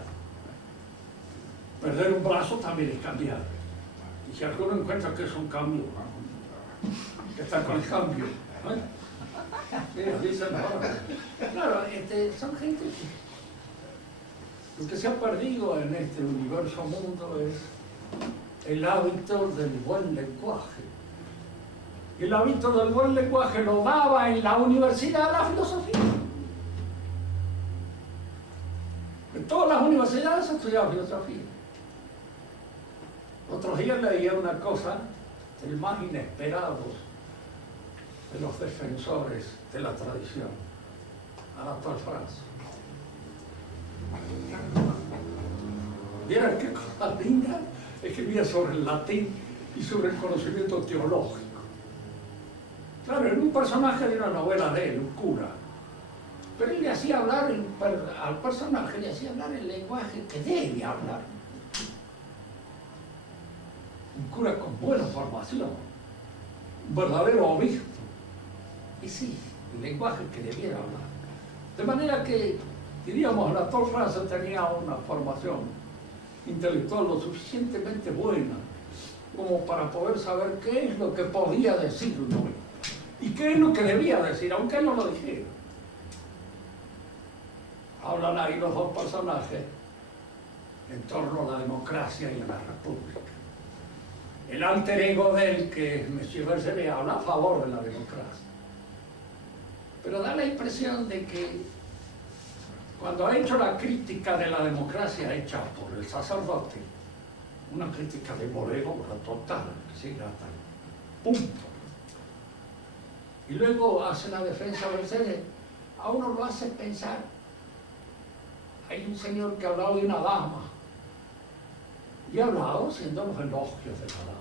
Perder un brazo también es cambiar. Y si alguno encuentra que es un cambio, que está con el cambio, dicen, claro, son gente que lo que se ha perdido en este universo mundo es el hábito del buen lenguaje. Y el hábito del buen lenguaje lo daba en la universidad la filosofía. En todas las universidades se estudiaba filosofía. Otros días leía una cosa, el más inesperado de los defensores de la tradición, Anatole France. Vieron qué cosa linda, escribía sobre el latín y sobre el conocimiento teológico. Claro, era un personaje de una novela de él, un cura. Pero él le hacía hablar, al personaje le hacía hablar el lenguaje que debe hablar. Un cura con buena formación, un verdadero obispo. Y sí, el lenguaje que debiera hablar. De manera que, diríamos, Anatole France tenía una formación intelectual lo suficientemente buena como para poder saber qué es lo que podía decir un hombre y qué es lo que debía decir, aunque él no lo dijera. Hablan ahí los dos personajes en torno a la democracia y a la república. El alter ego de él, que es Monsieur Bergeret, habla a favor de la democracia. Pero da la impresión de que cuando ha hecho la crítica de la democracia hecha por el sacerdote, una crítica de molerosa total, ¿sí? Hasta el punto. Y luego hace la defensa del Bergeret, a uno lo hace pensar. Hay un señor que ha hablado de una dama y ha hablado haciendo los elogios de la dama.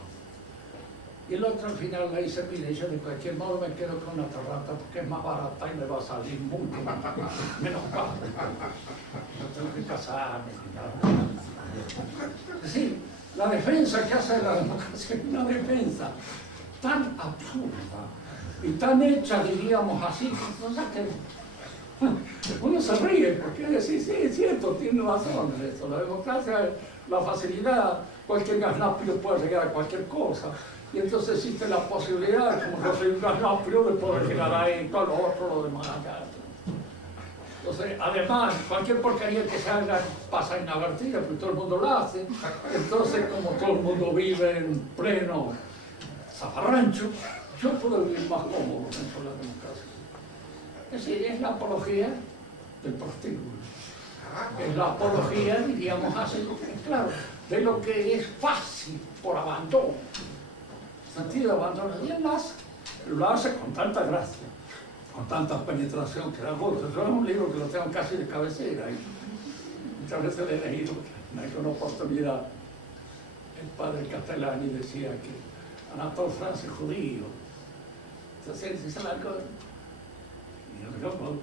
Y el otro al final le dice, mire, yo de cualquier modo me quedo con una terrata porque es más barata y me va a salir mucho menos caro. No tengo que casarme ni nada. Es decir, la defensa que hace de la democracia es una defensa tan absurda y tan hecha, diríamos así, no sé qué. Uno se ríe porque dice, sí, es cierto, tiene razón en esto. La democracia, la facilidad, cualquier gasnápido puede llegar a cualquier cosa. Y entonces existe la posibilidad, como yo soy un gasnápido, de poder llegar ahí, todo lo otro, lo demás acá. Entonces, además, cualquier porquería que se haga pasa inadvertida, porque todo el mundo la hace. Entonces, como todo el mundo vive en pleno zafarrancho, yo puedo vivir más cómodo dentro de la democracia. Es decir, es la apología del prostíbulo. Es la apología, diríamos así, claro, de lo que es fácil por abandono. Sentido de abandono. Y él lo hace con tanta gracia, con tanta penetración que da gusto. Eso es un libro que lo tengo casi de cabecera. Y muchas veces le he leído, en alguna oportunidad, el padre Castellani decía que Anatole France es judío. Entonces él dice algo. Y yo, con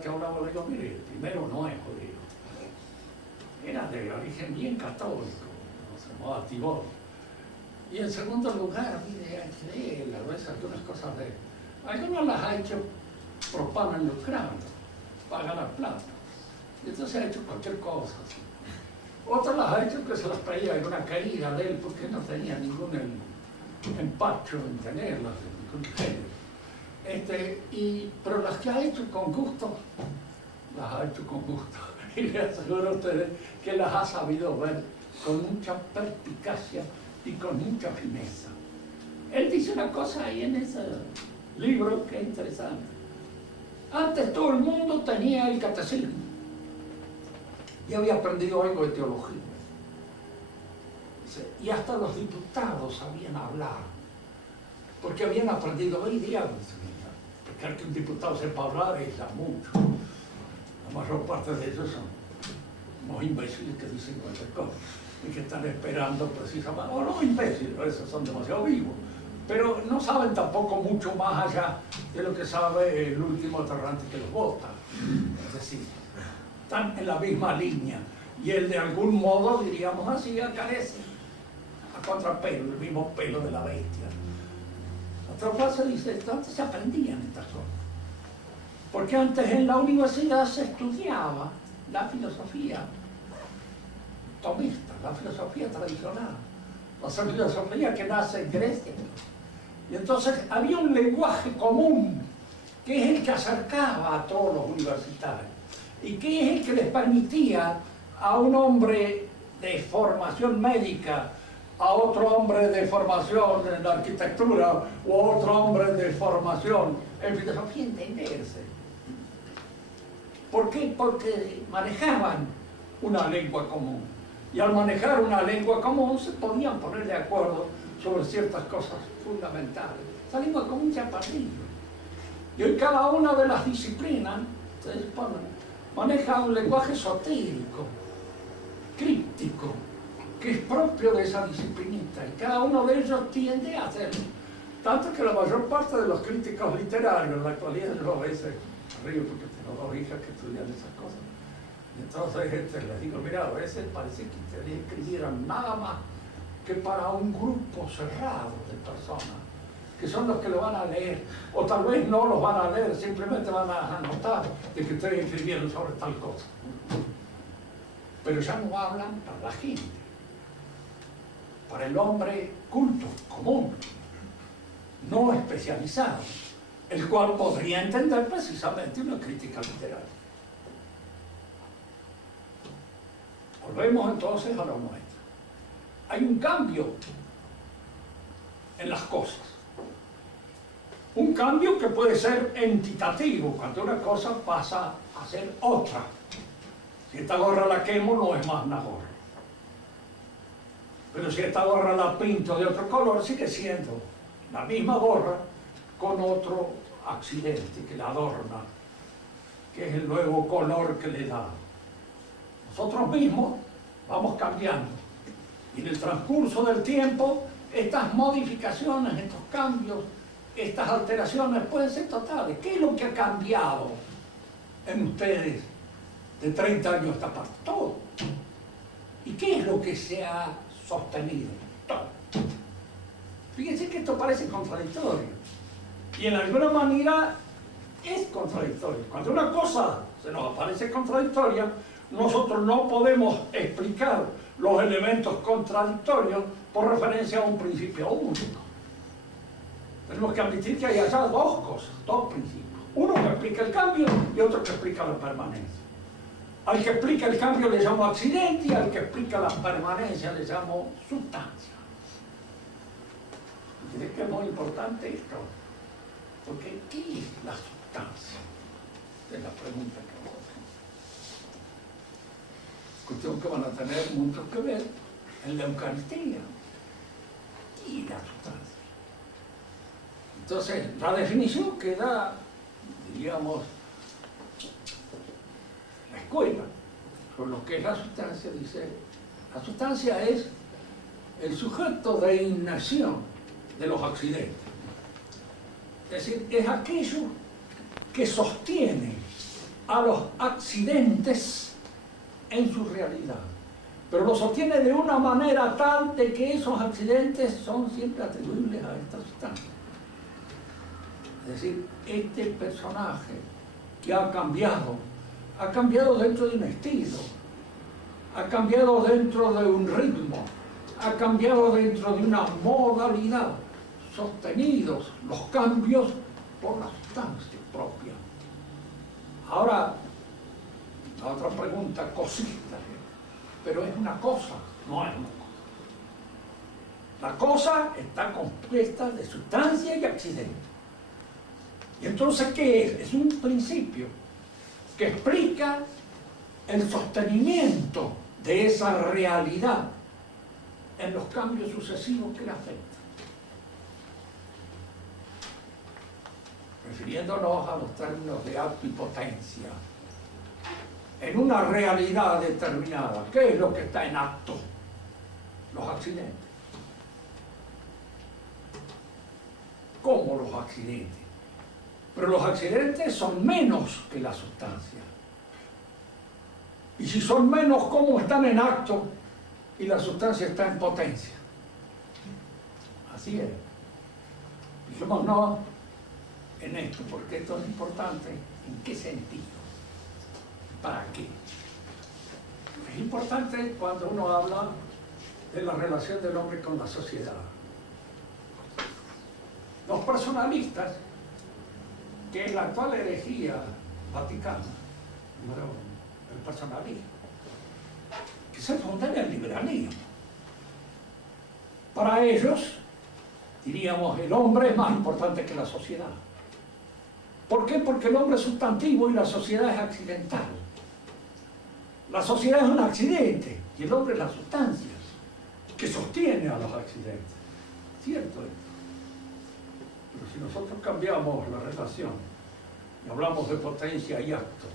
que hablaba, le digo, mire, primero no es judío. Era de origen bien católico, se llamaba Tibor. Y en segundo lugar, mire, hay que leer a veces algunas cosas de él. Algunas las ha hecho propana lucrando, para ganar plata. Y entonces ha hecho cualquier cosa. ¿Sí? Otras las ha hecho que se las traía en una caída de él, porque no tenía ningún empacho en tenerlas, ningún género. Pero las que ha hecho con gusto, las ha hecho con gusto. Y les aseguro a ustedes que las ha sabido ver con mucha perspicacia y con mucha fineza. Él dice una cosa ahí en ese libro que es interesante. Antes todo el mundo tenía el catecismo y había aprendido algo de teología. Y hasta los diputados sabían hablar, porque habían aprendido hoy día. Que un diputado sepa hablar es ya mucho. La mayor parte de ellos son unos imbéciles que dicen cualquier cosa y que están esperando precisamente, o no imbéciles, esos son demasiado vivos, pero no saben tampoco mucho más allá de lo que sabe el último aterrante que los vota. Es decir, están en la misma línea y él de algún modo, diríamos así, carece a contrapelo, el mismo pelo de la bestia. Otra frase dice esto, antes se aprendían estas cosas. Porque antes en la universidad se estudiaba la filosofía tomista, la filosofía tradicional, la filosofía que nace en Grecia. Y entonces había un lenguaje común, que es el que acercaba a todos los universitarios, y que es el que les permitía a un hombre de formación médica, a otro hombre de formación en arquitectura, o a otro hombre de formación en filosofía entenderse. ¿Por qué? Porque manejaban una lengua común. Y al manejar una lengua común se podían poner de acuerdo sobre ciertas cosas fundamentales. Esa lengua común ya parrillo. Y hoy cada una de las disciplinas, ustedes ponen, maneja un lenguaje esotérico, críptico, que es propio de esa disciplinita. Y cada uno de ellos tiende a hacerlo. Tanto que la mayor parte de los críticos literarios en la actualidad, yo a veces río porque tengo dos hijas que estudian esas cosas. Y entonces les digo, mira, a veces parece que ustedes escribieran nada más que para un grupo cerrado de personas, que son los que lo van a leer, o tal vez no los van a leer, simplemente van a anotar de que ustedes escribieron sobre tal cosa. Pero ya no hablan para la gente, para el hombre culto, común, no especializado, el cual podría entender precisamente una crítica literaria. Volvemos entonces a lo nuestro. Hay un cambio en las cosas. Un cambio que puede ser entitativo, cuando una cosa pasa a ser otra. Si esta gorra la quemo, no es más una gorra. Pero si esta gorra la pinto de otro color, sigue siendo la misma gorra con otro accidente que la adorna, que es el nuevo color que le da. Nosotros mismos vamos cambiando. Y en el transcurso del tiempo, estas modificaciones, estos cambios, estas alteraciones pueden ser totales. ¿Qué es lo que ha cambiado en ustedes de 30 años a esta parte? Todo. ¿Y qué es lo que se ha sostenido? Todo. Fíjense que esto parece contradictorio. Y en alguna manera es contradictorio. Cuando una cosa se nos aparece contradictoria, nosotros no podemos explicar los elementos contradictorios por referencia a un principio único. Tenemos que admitir que hay allá dos cosas, dos principios. Uno que explica el cambio y otro que explica la permanencia. Al que explica el cambio le llamo accidente y al que explica la permanencia le llamo sustancia. Y es que es muy importante esto, porque ¿qué es la sustancia? Es la pregunta que vamos a hacer. Cuestión que van a tener mucho que ver en la Eucaristía. ¿Qué es la sustancia? Entonces, la definición que da, diríamos, la escuela, sobre lo que es la sustancia, dice, la sustancia es el sujeto de ignición de los accidentes. Es decir, es aquello que sostiene a los accidentes en su realidad, pero lo sostiene de una manera tal de que esos accidentes son siempre atribuibles a esta sustancia. Es decir, este personaje que ha cambiado dentro de un estilo, ha cambiado dentro de un ritmo, ha cambiado dentro de una modalidad, sostenidos los cambios por la sustancia propia. Ahora, la otra pregunta, cosita, pero es una cosa, no es una cosa. La cosa está compuesta de sustancia y accidente. Y entonces, ¿qué es? Es un principio que explica el sostenimiento de esa realidad en los cambios sucesivos que la afectan. Refiriéndonos a los términos de acto y potencia. En una realidad determinada, ¿qué es lo que está en acto? Los accidentes. ¿Cómo los accidentes? Pero los accidentes son menos que la sustancia. Y si son menos, ¿cómo están en acto? Y la sustancia está en potencia. Así es. Fijémonos en esto, porque esto es importante. ¿En qué sentido? ¿Para qué? Es importante cuando uno habla de la relación del hombre con la sociedad. Los personalistas, que en la actual herejía vaticana, el personalismo, que se funda en el liberalismo. Para ellos, diríamos, el hombre es más importante que la sociedad. ¿Por qué? Porque el hombre es sustantivo y la sociedad es accidental. La sociedad es un accidente y el hombre es la sustancia que sostiene a los accidentes. ¿Cierto esto? Pero si nosotros cambiamos la relación y hablamos de potencia y acto,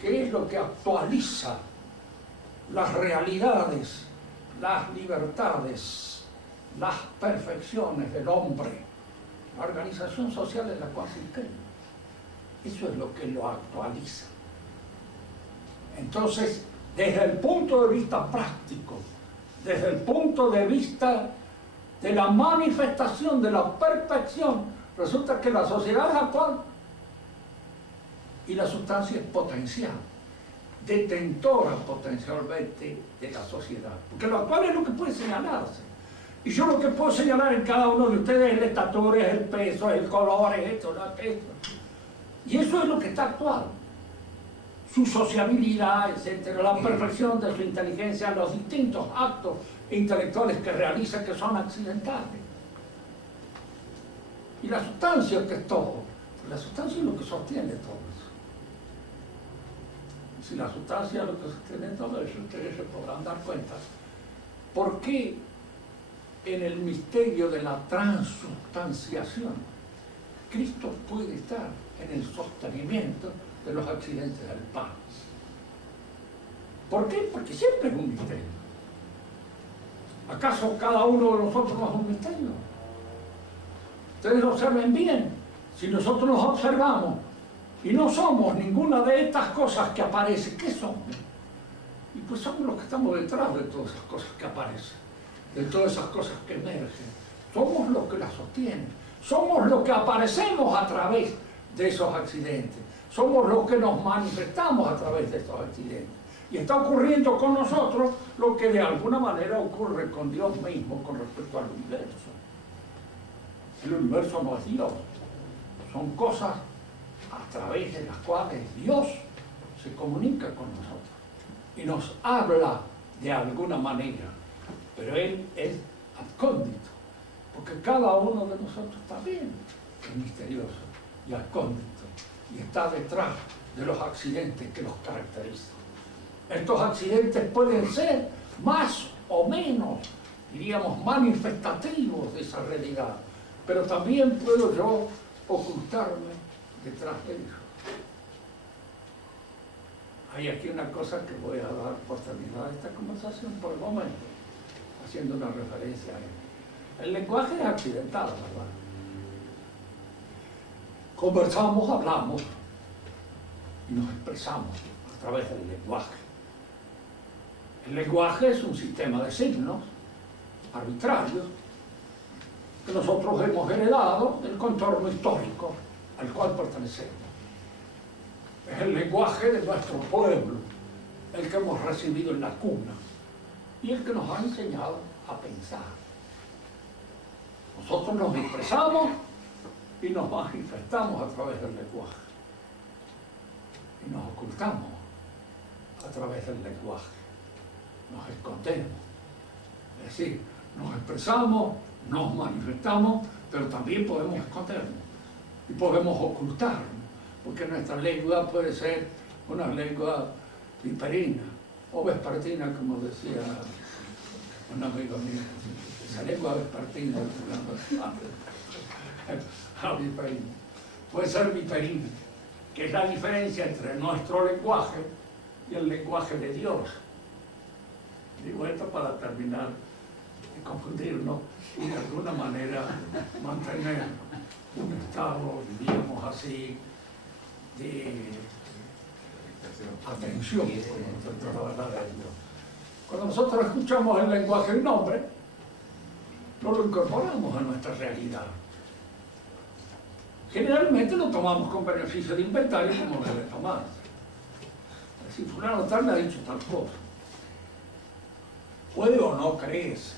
¿qué es lo que actualiza las realidades, las libertades, las perfecciones del hombre? La organización social en la cual se inscribe. Eso es lo que lo actualiza. Entonces, desde el punto de vista práctico, desde el punto de vista de la manifestación de la perfección, resulta que la sociedad es actual y la sustancia es potencial, detentora potencialmente de la sociedad. Porque lo actual es lo que puede señalarse. Y yo lo que puedo señalar en cada uno de ustedes es la estatura, es el peso, es el color, es esto, esto. Y eso es lo que está actual. Su sociabilidad, etcétera, la perfección de su inteligencia, los distintos actos intelectuales que realiza que son accidentales. Y la sustancia, que es todo. La sustancia es lo que sostiene todo eso. Y si la sustancia es lo que sostiene todo eso, ustedes se podrán dar cuenta. ¿Por qué en el misterio de la transustanciación Cristo puede estar en el sostenimiento de los accidentes del pan? ¿Por qué? Porque siempre es un misterio. ¿Acaso cada uno de nosotros no es un misterio? Ustedes observen bien, si nosotros nos observamos y no somos ninguna de estas cosas que aparecen, ¿qué somos? Y pues somos los que estamos detrás de todas esas cosas que aparecen, de todas esas cosas que emergen. Somos los que las sostienen, somos los que aparecemos a través de esos accidentes, somos los que nos manifestamos a través de estos accidentes. Y está ocurriendo con nosotros lo que de alguna manera ocurre con Dios mismo con respecto al universo. El universo no es Dios, son cosas a través de las cuales Dios se comunica con nosotros y nos habla de alguna manera, pero Él es abcóndito, porque cada uno de nosotros también es misterioso y abcóndito y está detrás de los accidentes que los caracterizan. Estos accidentes pueden ser más o menos, diríamos, manifestativos de esa realidad, pero también puedo yo ocultarme detrás de ellos. Hay aquí una cosa que voy a dar por terminada esta conversación por el momento, haciendo una referencia a él. El lenguaje es accidental, ¿verdad? Conversamos, hablamos y nos expresamos a través del lenguaje. El lenguaje es un sistema de signos arbitrarios que nosotros hemos heredado del contorno histórico al cual pertenecemos. Es el lenguaje de nuestro pueblo, el que hemos recibido en la cuna y el que nos ha enseñado a pensar. Nosotros nos expresamos y nos manifestamos a través del lenguaje y nos ocultamos a través del lenguaje. Nos escondemos, es decir, nos expresamos, nos manifestamos, pero también podemos escondernos y podemos ocultarnos, porque nuestra lengua puede ser una lengua viperina o vespertina, como decía un amigo mío, esa lengua vespertina, viperina. Puede ser viperina, que es la diferencia entre nuestro lenguaje y el lenguaje de Dios. Digo esto para terminar de confundirnos y de alguna manera mantener un estado, diríamos así, de atención contra la verdad de Dios. Cuando nosotros escuchamos el lenguaje de un hombre, no lo incorporamos a nuestra realidad. Generalmente lo tomamos con beneficio de inventario como debe tomarse. Es si fulano tal me ha dicho tal cosa. Puede o no creerse.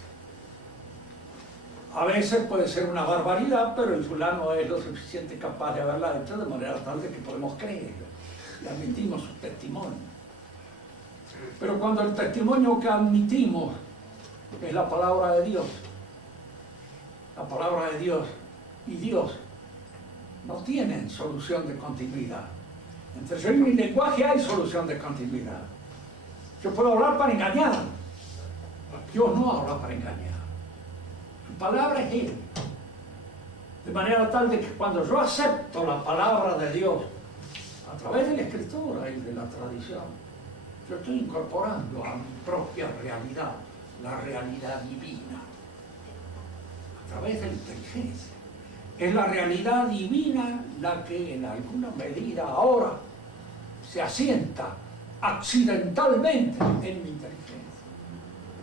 A veces puede ser una barbaridad, pero el fulano es lo suficiente capaz de haberla hecho de manera tal de que podemos creerlo y admitimos su testimonio. Pero cuando el testimonio que admitimos es la palabra de Dios, la palabra de Dios y Dios no tienen solución de continuidad. Entre yo y mi lenguaje hay solución de continuidad. Yo puedo hablar para engañar. Dios no habla para engañar. Su palabra es Él. De manera tal de que cuando yo acepto la palabra de Dios a través de la Escritura y de la tradición, yo estoy incorporando a mi propia realidad, la realidad divina, a través de la inteligencia. Es la realidad divina la que en alguna medida ahora se asienta accidentalmente en mi inteligencia.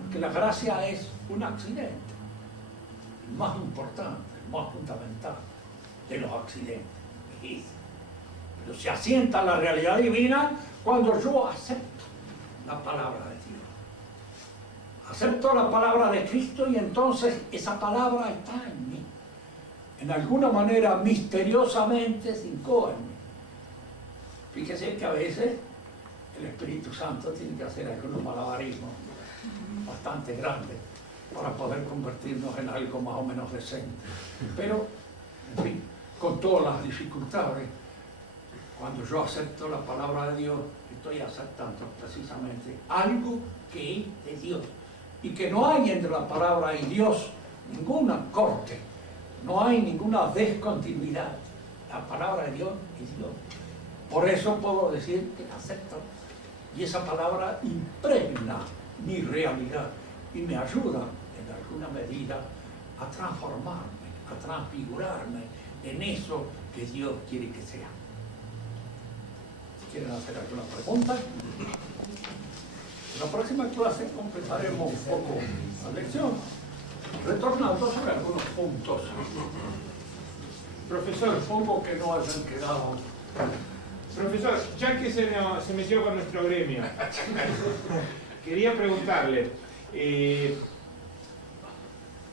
Porque la gracia es un accidente, el más importante, el más fundamental de los accidentes. Pero se asienta la realidad divina cuando yo acepto la palabra de Dios. Acepto la palabra de Cristo y entonces esa palabra está en mí. En alguna manera, misteriosamente, se incoa en mí. Fíjese que a veces el Espíritu Santo tiene que hacer algunos malabarismos bastante grandes para poder convertirnos en algo más o menos decente. Pero, en fin, con todas las dificultades, cuando yo acepto la palabra de Dios, estoy aceptando precisamente algo que es de Dios. Y que no hay entre la palabra y Dios ninguna corte, no hay ninguna descontinuidad. La palabra de Dios es Dios. Por eso puedo decir que la acepto. Y esa palabra impregna mi realidad y me ayuda en alguna medida a transformarme, a transfigurarme en eso que Dios quiere que sea. ¿Quieren hacer alguna pregunta? En la próxima clase completaremos un poco la lección, retornando sobre algunos puntos. Profesor, supongo que no hayan quedado. Profesor, ya que se metió con nuestro gremio, quería preguntarle,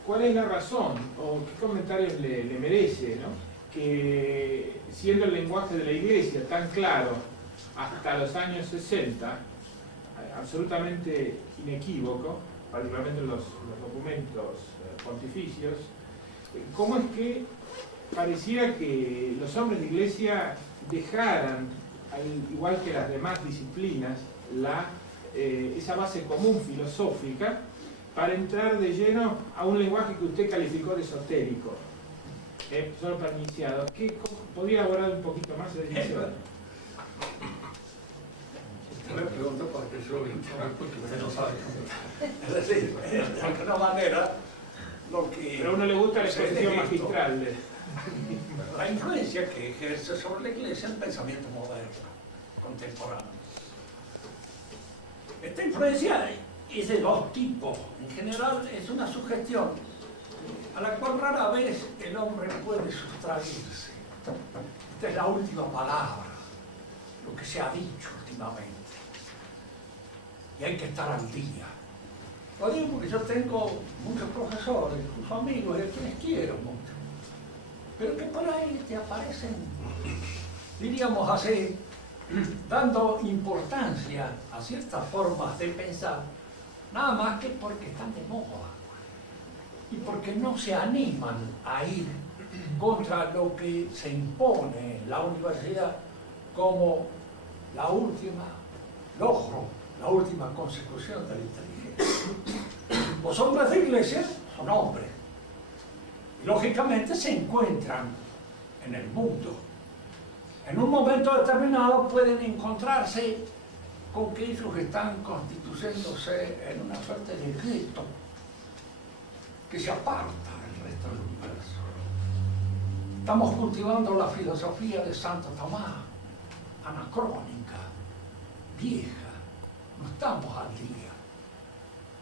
¿cuál es la razón o qué comentarios le merece, ¿no? Que siendo el lenguaje de la Iglesia tan claro hasta los años 60, absolutamente inequívoco, particularmente los documentos pontificios, ¿cómo es que pareciera que los hombres de Iglesia dejaran, igual que las demás disciplinas, esa base común filosófica para entrar de lleno a un lenguaje que usted calificó de esotérico? Solo para iniciado, ¿podría elaborar un poquito más de eso? Me pregunto porque yo lo informo porque usted no sabe. Es decir, de alguna manera, lo que... Pero a uno le gusta la exposición magistral. La influencia que ejerce sobre la Iglesia el pensamiento moderno, contemporáneo. Esta influencia es de dos tipos. En general es una sugestión a la cual rara vez el hombre puede sustraerse. Esta es la última palabra, lo que se ha dicho últimamente. Y hay que estar al día. Lo digo porque yo tengo muchos profesores, incluso amigos, y a quienes quiero mucho. Pero que por ahí te aparecen, diríamos así, dando importancia a ciertas formas de pensar, nada más que porque están de moda y porque no se animan a ir contra lo que se impone en la universidad como la última logro, la última consecución de la inteligencia. Los hombres de iglesia son hombres. Lógicamente se encuentran en el mundo. En un momento determinado pueden encontrarse con que ellos están constituyéndose en una suerte de gueto que se aparta del resto del universo. Estamos cultivando la filosofía de Santo Tomás, anacrónica, vieja, no estamos al día.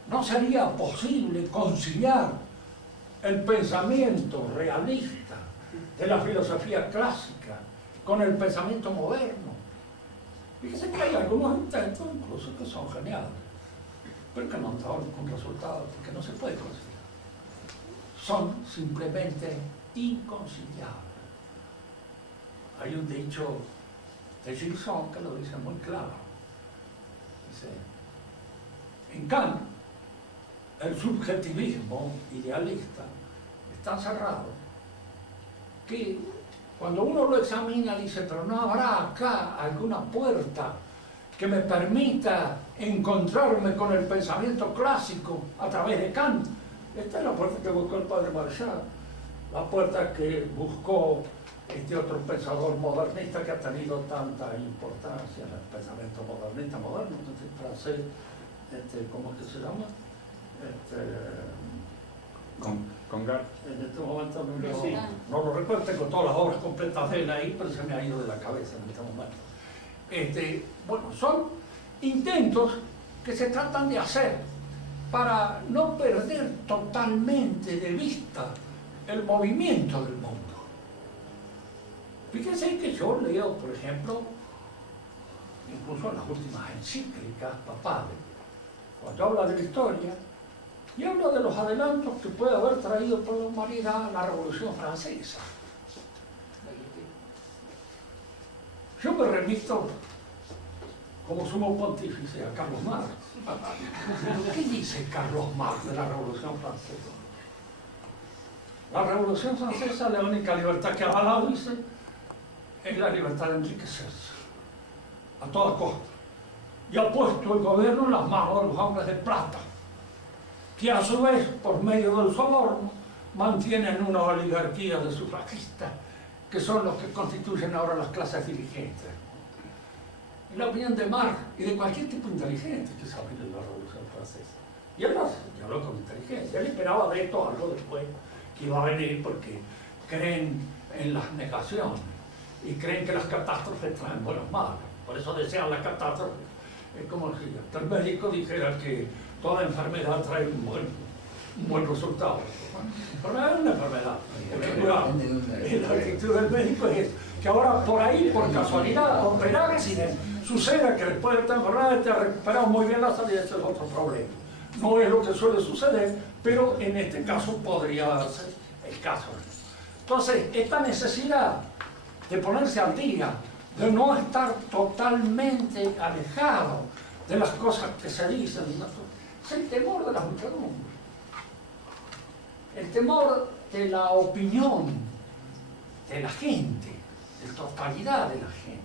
No sería posible conciliar el pensamiento realista de la filosofía clásica con el pensamiento moderno. Fíjese que hay algunos intentos incluso que son geniales, pero que no han dado ningún resultado, porque no se puede conciliar. Son simplemente inconciliables. Hay un dicho de Gilson que lo dice muy claro. Dice, en Kant, el subjetivismo idealista es tan cerrado que cuando uno lo examina dice, pero no habrá acá alguna puerta que me permita encontrarme con el pensamiento clásico a través de Kant. Esta es la puerta que buscó el padre Marchal, la puerta que buscó este otro pensador modernista que ha tenido tanta importancia en el pensamiento modernista moderno, este francés, ¿cómo es que se llama? Congar. En este momento no lo recuerdo, tengo todas las obras completas de él ahí, pero se me ha ido de la cabeza en este momento. Bueno, son intentos que se tratan de hacer para no perder totalmente de vista el movimiento del mundo. Fíjense que yo leo, por ejemplo, incluso en las últimas encíclicas papales, cuando habla de la historia, y habla de los adelantos que puede haber traído por la humanidad la Revolución Francesa. Yo me remito como sumo pontífice a Carlos Marx. ¿Qué dice Carlos Marx de la Revolución Francesa? La Revolución Francesa, la única libertad que ha avalado, dice, es la libertad de enriquecerse a toda costa. Y ha puesto el gobierno en las manos de los hombres de plata, que a su vez, por medio del soborno, mantienen una oligarquía de sufragistas, que son los que constituyen ahora las clases dirigentes. En la opinión de Marx y de cualquier tipo inteligente que sabe de la Revolución Francesa. Y él habló con inteligencia, él esperaba de esto algo después que iba a venir, porque creen en las negaciones y creen que las catástrofes traen buenos males. Por eso desean las catástrofes. Es como si el médico dijera que toda enfermedad trae un buen resultado. Pero no es una enfermedad. La actitud del médico es que ahora por ahí, por casualidad, por peráxide, suceda que después de esta enfermedad te ha recuperado muy bien la salida. Ese es otro problema. No es lo que suele suceder, pero en este caso podría ser el caso. Entonces, esta necesidad de ponerse al día, de no estar totalmente alejado de las cosas que se dicen, es el temor de las muchedumbres, el temor de la opinión de la gente, de la totalidad de la gente.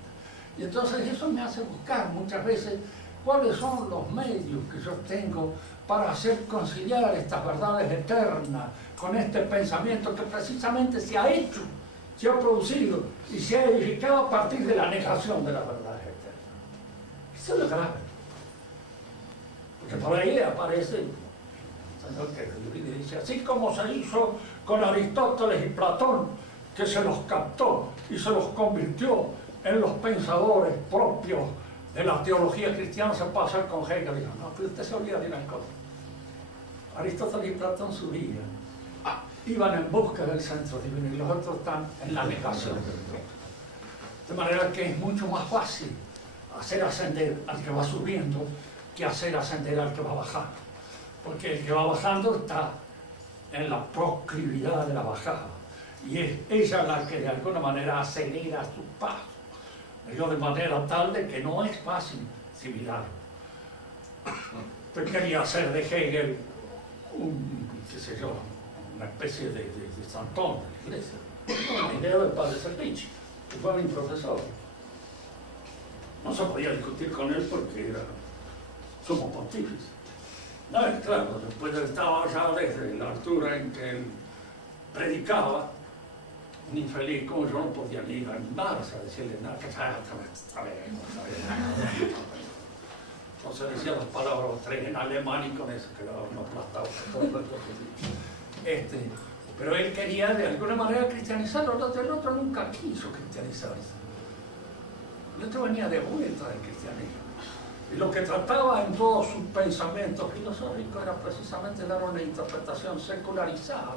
Y entonces eso me hace buscar muchas veces cuáles son los medios que yo tengo para hacer conciliar estas verdades eternas con este pensamiento que precisamente se ha hecho, se ha producido y se ha edificado a partir de la negación de las verdades eternas. Eso es lo grave. Porque por ahí aparece el señor que dice, así como se hizo con Aristóteles y Platón, que se los captó y se los convirtió en los pensadores propios de la teología cristiana, se pasa con Hegel. Dijo, no, pero usted se olvida de una cosa. Aristóteles y Platón subían, iban en busca del centro divino, y los otros están en la negación del Dios. De manera que es mucho más fácil hacer ascender al que va subiendo que hacer ascender al que va bajando. Porque el que va bajando está en la proclividad de la bajada. Y es ella la que de alguna manera acelera sus pasos. De manera tal de que no es fácil asimilarlo. Yo quería hacer de Hegel qué sé yo, una especie de santón de la iglesia. Una idea del padre Serpichi, que fue mi profesor. No se podía discutir con él porque era sumo pontífice. No, es claro, después estaba ya desde la altura en que él predicaba, un infeliz como yo no podía ni animarse a decirle nada, que está bien. Entonces decía las palabras tres en alemán y con eso quedaba uno aplastado. Pero él quería de alguna manera cristianizarlo, el otro nunca quiso cristianizarse. El otro venía de vuelta del cristianismo. Y lo que trataba en todo su pensamiento filosófico era precisamente dar una interpretación secularizada,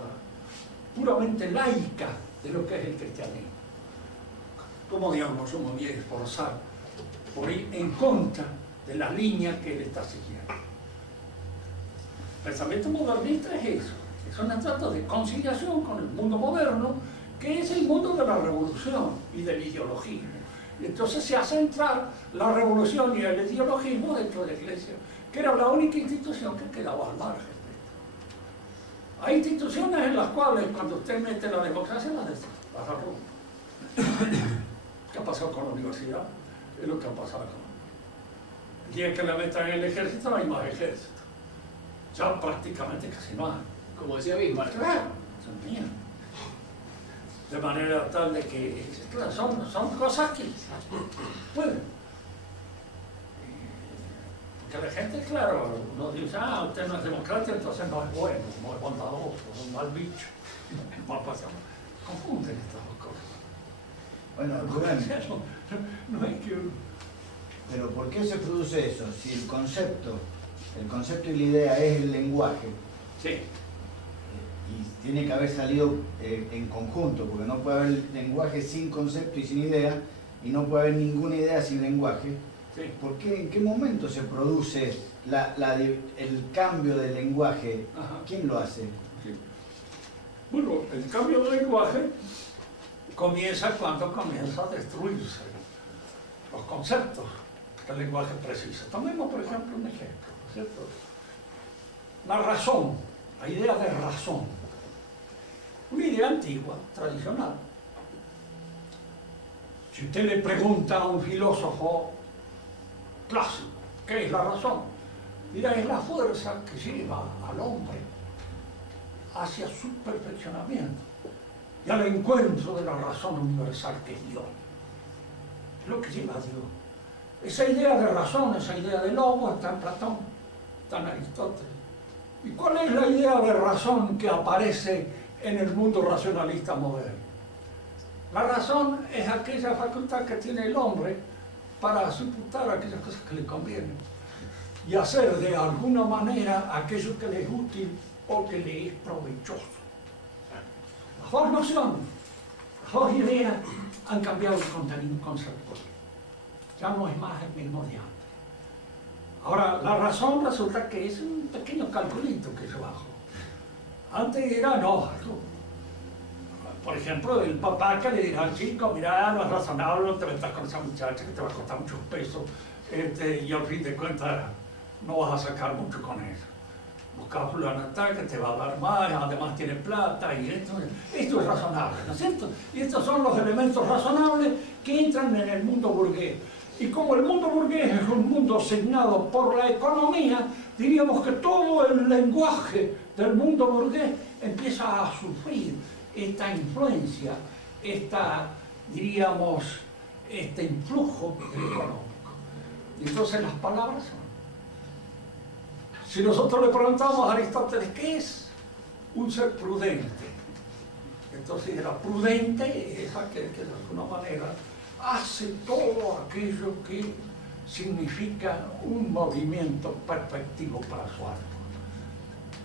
puramente laica de lo que es el cristianismo. ¿Cómo, digamos, yo me voy a esforzar por ir en contra de la línea que él está siguiendo. El pensamiento modernista es eso, es un trato de conciliación con el mundo moderno, que es el mundo de la revolución y del ideologismo. Y entonces se hace entrar la revolución y el ideologismo dentro de la Iglesia, que era la única institución que quedaba al margen. Hay instituciones en las cuales cuando usted mete la democracia, las rompe. ¿Qué ha pasado con la universidad? Es lo que ha pasado con... El día que la metan en el ejército no hay más ejército. Ya prácticamente casi no hay. Como decía Bismarck. Claro, son mías. De manera tal de que claro, son cosas que pueden. Porque la gente, claro, uno dice, usted no es democrático, entonces no es bueno, no es bondadoso, es un mal bicho. Confunden estas dos cosas. Bueno, Rubén, no es que... pero ¿por qué se produce eso? Si el concepto y la idea es el lenguaje, Sí. y tiene que haber salido en conjunto, porque no puede haber lenguaje sin concepto y sin idea, y no puede haber ninguna idea sin lenguaje. Sí. ¿Por qué, en qué momento se produce el cambio del lenguaje? Ajá. ¿Quién lo hace? Sí. Bueno, el cambio de lenguaje comienza cuando comienza a destruirse los conceptos que el lenguaje precisa. Tomemos, por ejemplo, un ejemplo, ¿cierto? La razón, la idea de razón. Una idea antigua, tradicional. Si usted le pregunta a un filósofo clásico, ¿qué es la razón? Dirá, es la fuerza que lleva al hombre hacia su perfeccionamiento y al encuentro de la razón universal que es Dios. Es lo que lleva a Dios. Esa idea de razón, esa idea de lobo está en Platón, está en Aristóteles. ¿Y cuál es la idea de razón que aparece en el mundo racionalista moderno? La razón es aquella facultad que tiene el hombre para suputar aquellas cosas que le convienen y hacer de alguna manera aquello que le es útil o que le es provechoso. Las dos nociones, las dos ideas han cambiado el contenido conceptual. Ya no es más el mismo de antes. Ahora, la razón resulta que es un pequeño calculito que yo bajo. Antes era no. Por ejemplo, el papá que le dirá al chico, mira, no es razonable, no te metas con esa muchacha que te va a costar muchos pesos y al fin de cuentas no vas a sacar mucho con eso. Busca fulana tal que te va a dar más, además tiene plata y esto es razonable, ¿no es cierto? Y estos son los elementos razonables que entran en el mundo burgués. Y como el mundo burgués es un mundo asignado por la economía, diríamos que todo el lenguaje del mundo burgués empieza a sufrir esta influencia, diríamos, este influjo económico. Y entonces las palabras son. Si nosotros le preguntamos a Aristóteles, ¿qué es un ser prudente? Entonces era prudente, es aquel que de alguna manera hace todo aquello que significa un movimiento perspectivo para su arte.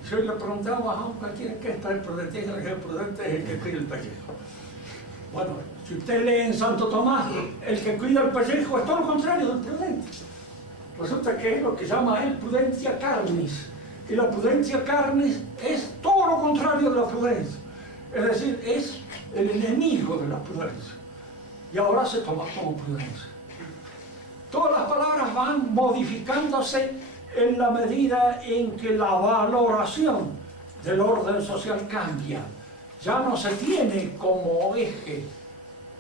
Si hoy le preguntamos a cualquiera qué es el prudente, el prudente es el que cuida el pellejo. Bueno, si usted lee en Santo Tomás, el que cuida el pellejo es todo lo contrario del prudente. Resulta que es lo que llama él prudencia carnis. Y la prudencia carnis es todo lo contrario de la prudencia. Es decir, es el enemigo de la prudencia. Y ahora se toma como prudencia. Todas las palabras van modificándose en la medida en que la valoración del orden social cambia. Ya no se tiene como eje,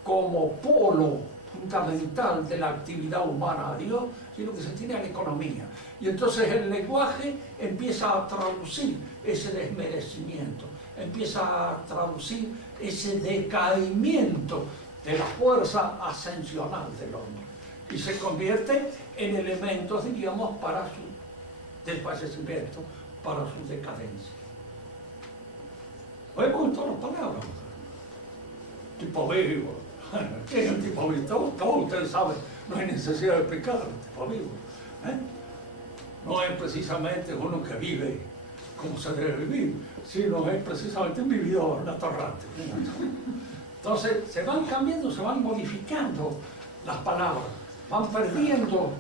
como polo fundamental de la actividad humana a Dios, sino que se tiene a la economía. Y entonces el lenguaje empieza a traducir ese desmerecimiento, empieza a traducir ese decaimiento de la fuerza ascensional del hombre. Y se convierte en elementos, diríamos, para su desfallecimiento, para su decadencia. Oímos todas las palabras. Tipo vivo. ¿Qué es el tipo vivo? Todos ustedes saben, no hay necesidad de explicarlo, el tipo vivo. No es precisamente uno que vive como se debe vivir, sino es precisamente un vividor, un atorrante. Entonces se van cambiando, se van modificando las palabras. van perdiendo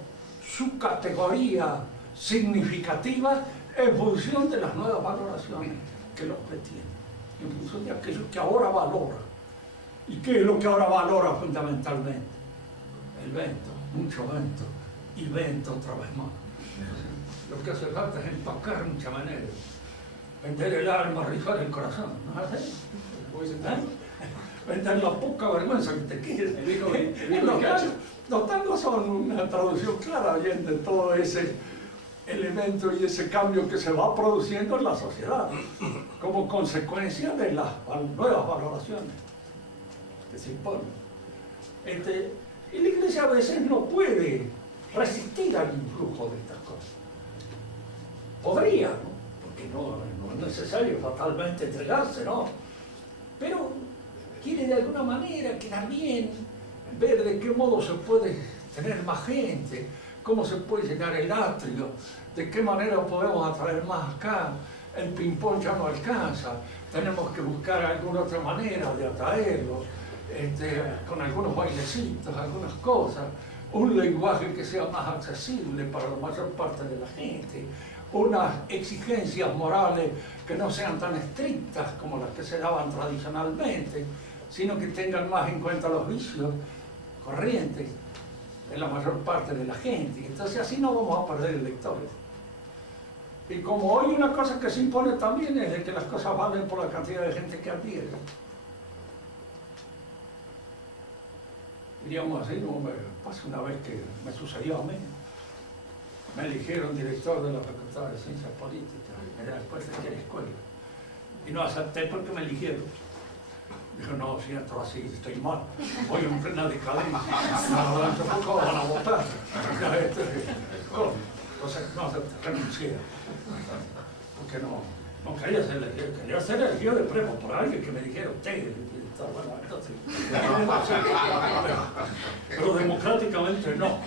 su categoría significativa en función de las nuevas valoraciones que los tienen, en función de aquello que ahora valora. ¿Y qué es lo que ahora valora fundamentalmente? El vento, mucho vento, y vento otra vez más. Lo que hace falta es empacar mucha manera, vender el alma, rifar el corazón, ¿no es así? Vender la poca vergüenza que te quiere. Los tangos son una traducción clara bien de todo ese elemento y ese cambio que se va produciendo en la sociedad como consecuencia de las nuevas valoraciones que se imponen. Y la Iglesia a veces no puede resistir al influjo de estas cosas. Podría, ¿no? Porque no es necesario fatalmente entregarse, ¿no? Pero quiere de alguna manera quedar bien, ver de qué modo se puede tener más gente, cómo se puede llenar el atrio, de qué manera podemos atraer más acá. El ping-pong ya no alcanza, tenemos que buscar alguna otra manera de atraerlos, con algunos bailecitos, algunas cosas, un lenguaje que sea más accesible para la mayor parte de la gente, unas exigencias morales que no sean tan estrictas como las que se daban tradicionalmente, sino que tengan más en cuenta los vicios corrientes de la mayor parte de la gente. Entonces así no vamos a perder electores. Y como hoy una cosa que se impone también es de que las cosas valen por la cantidad de gente que adhiere. Diríamos así, no me pasó una vez que me sucedió a mí. Me eligieron director de la Facultad de Ciencias Políticas, después de aquella escuela. Y no acepté porque me eligieron. Dijo, no, si entro así, estoy mal. Voy en plena decadencia. No, tampoco van a votar. Entonces, no, renuncié. Porque no quería ser elegido. Quería ser elegido de premio por alguien que me dijera, usted, bueno, entonces, pero democráticamente no.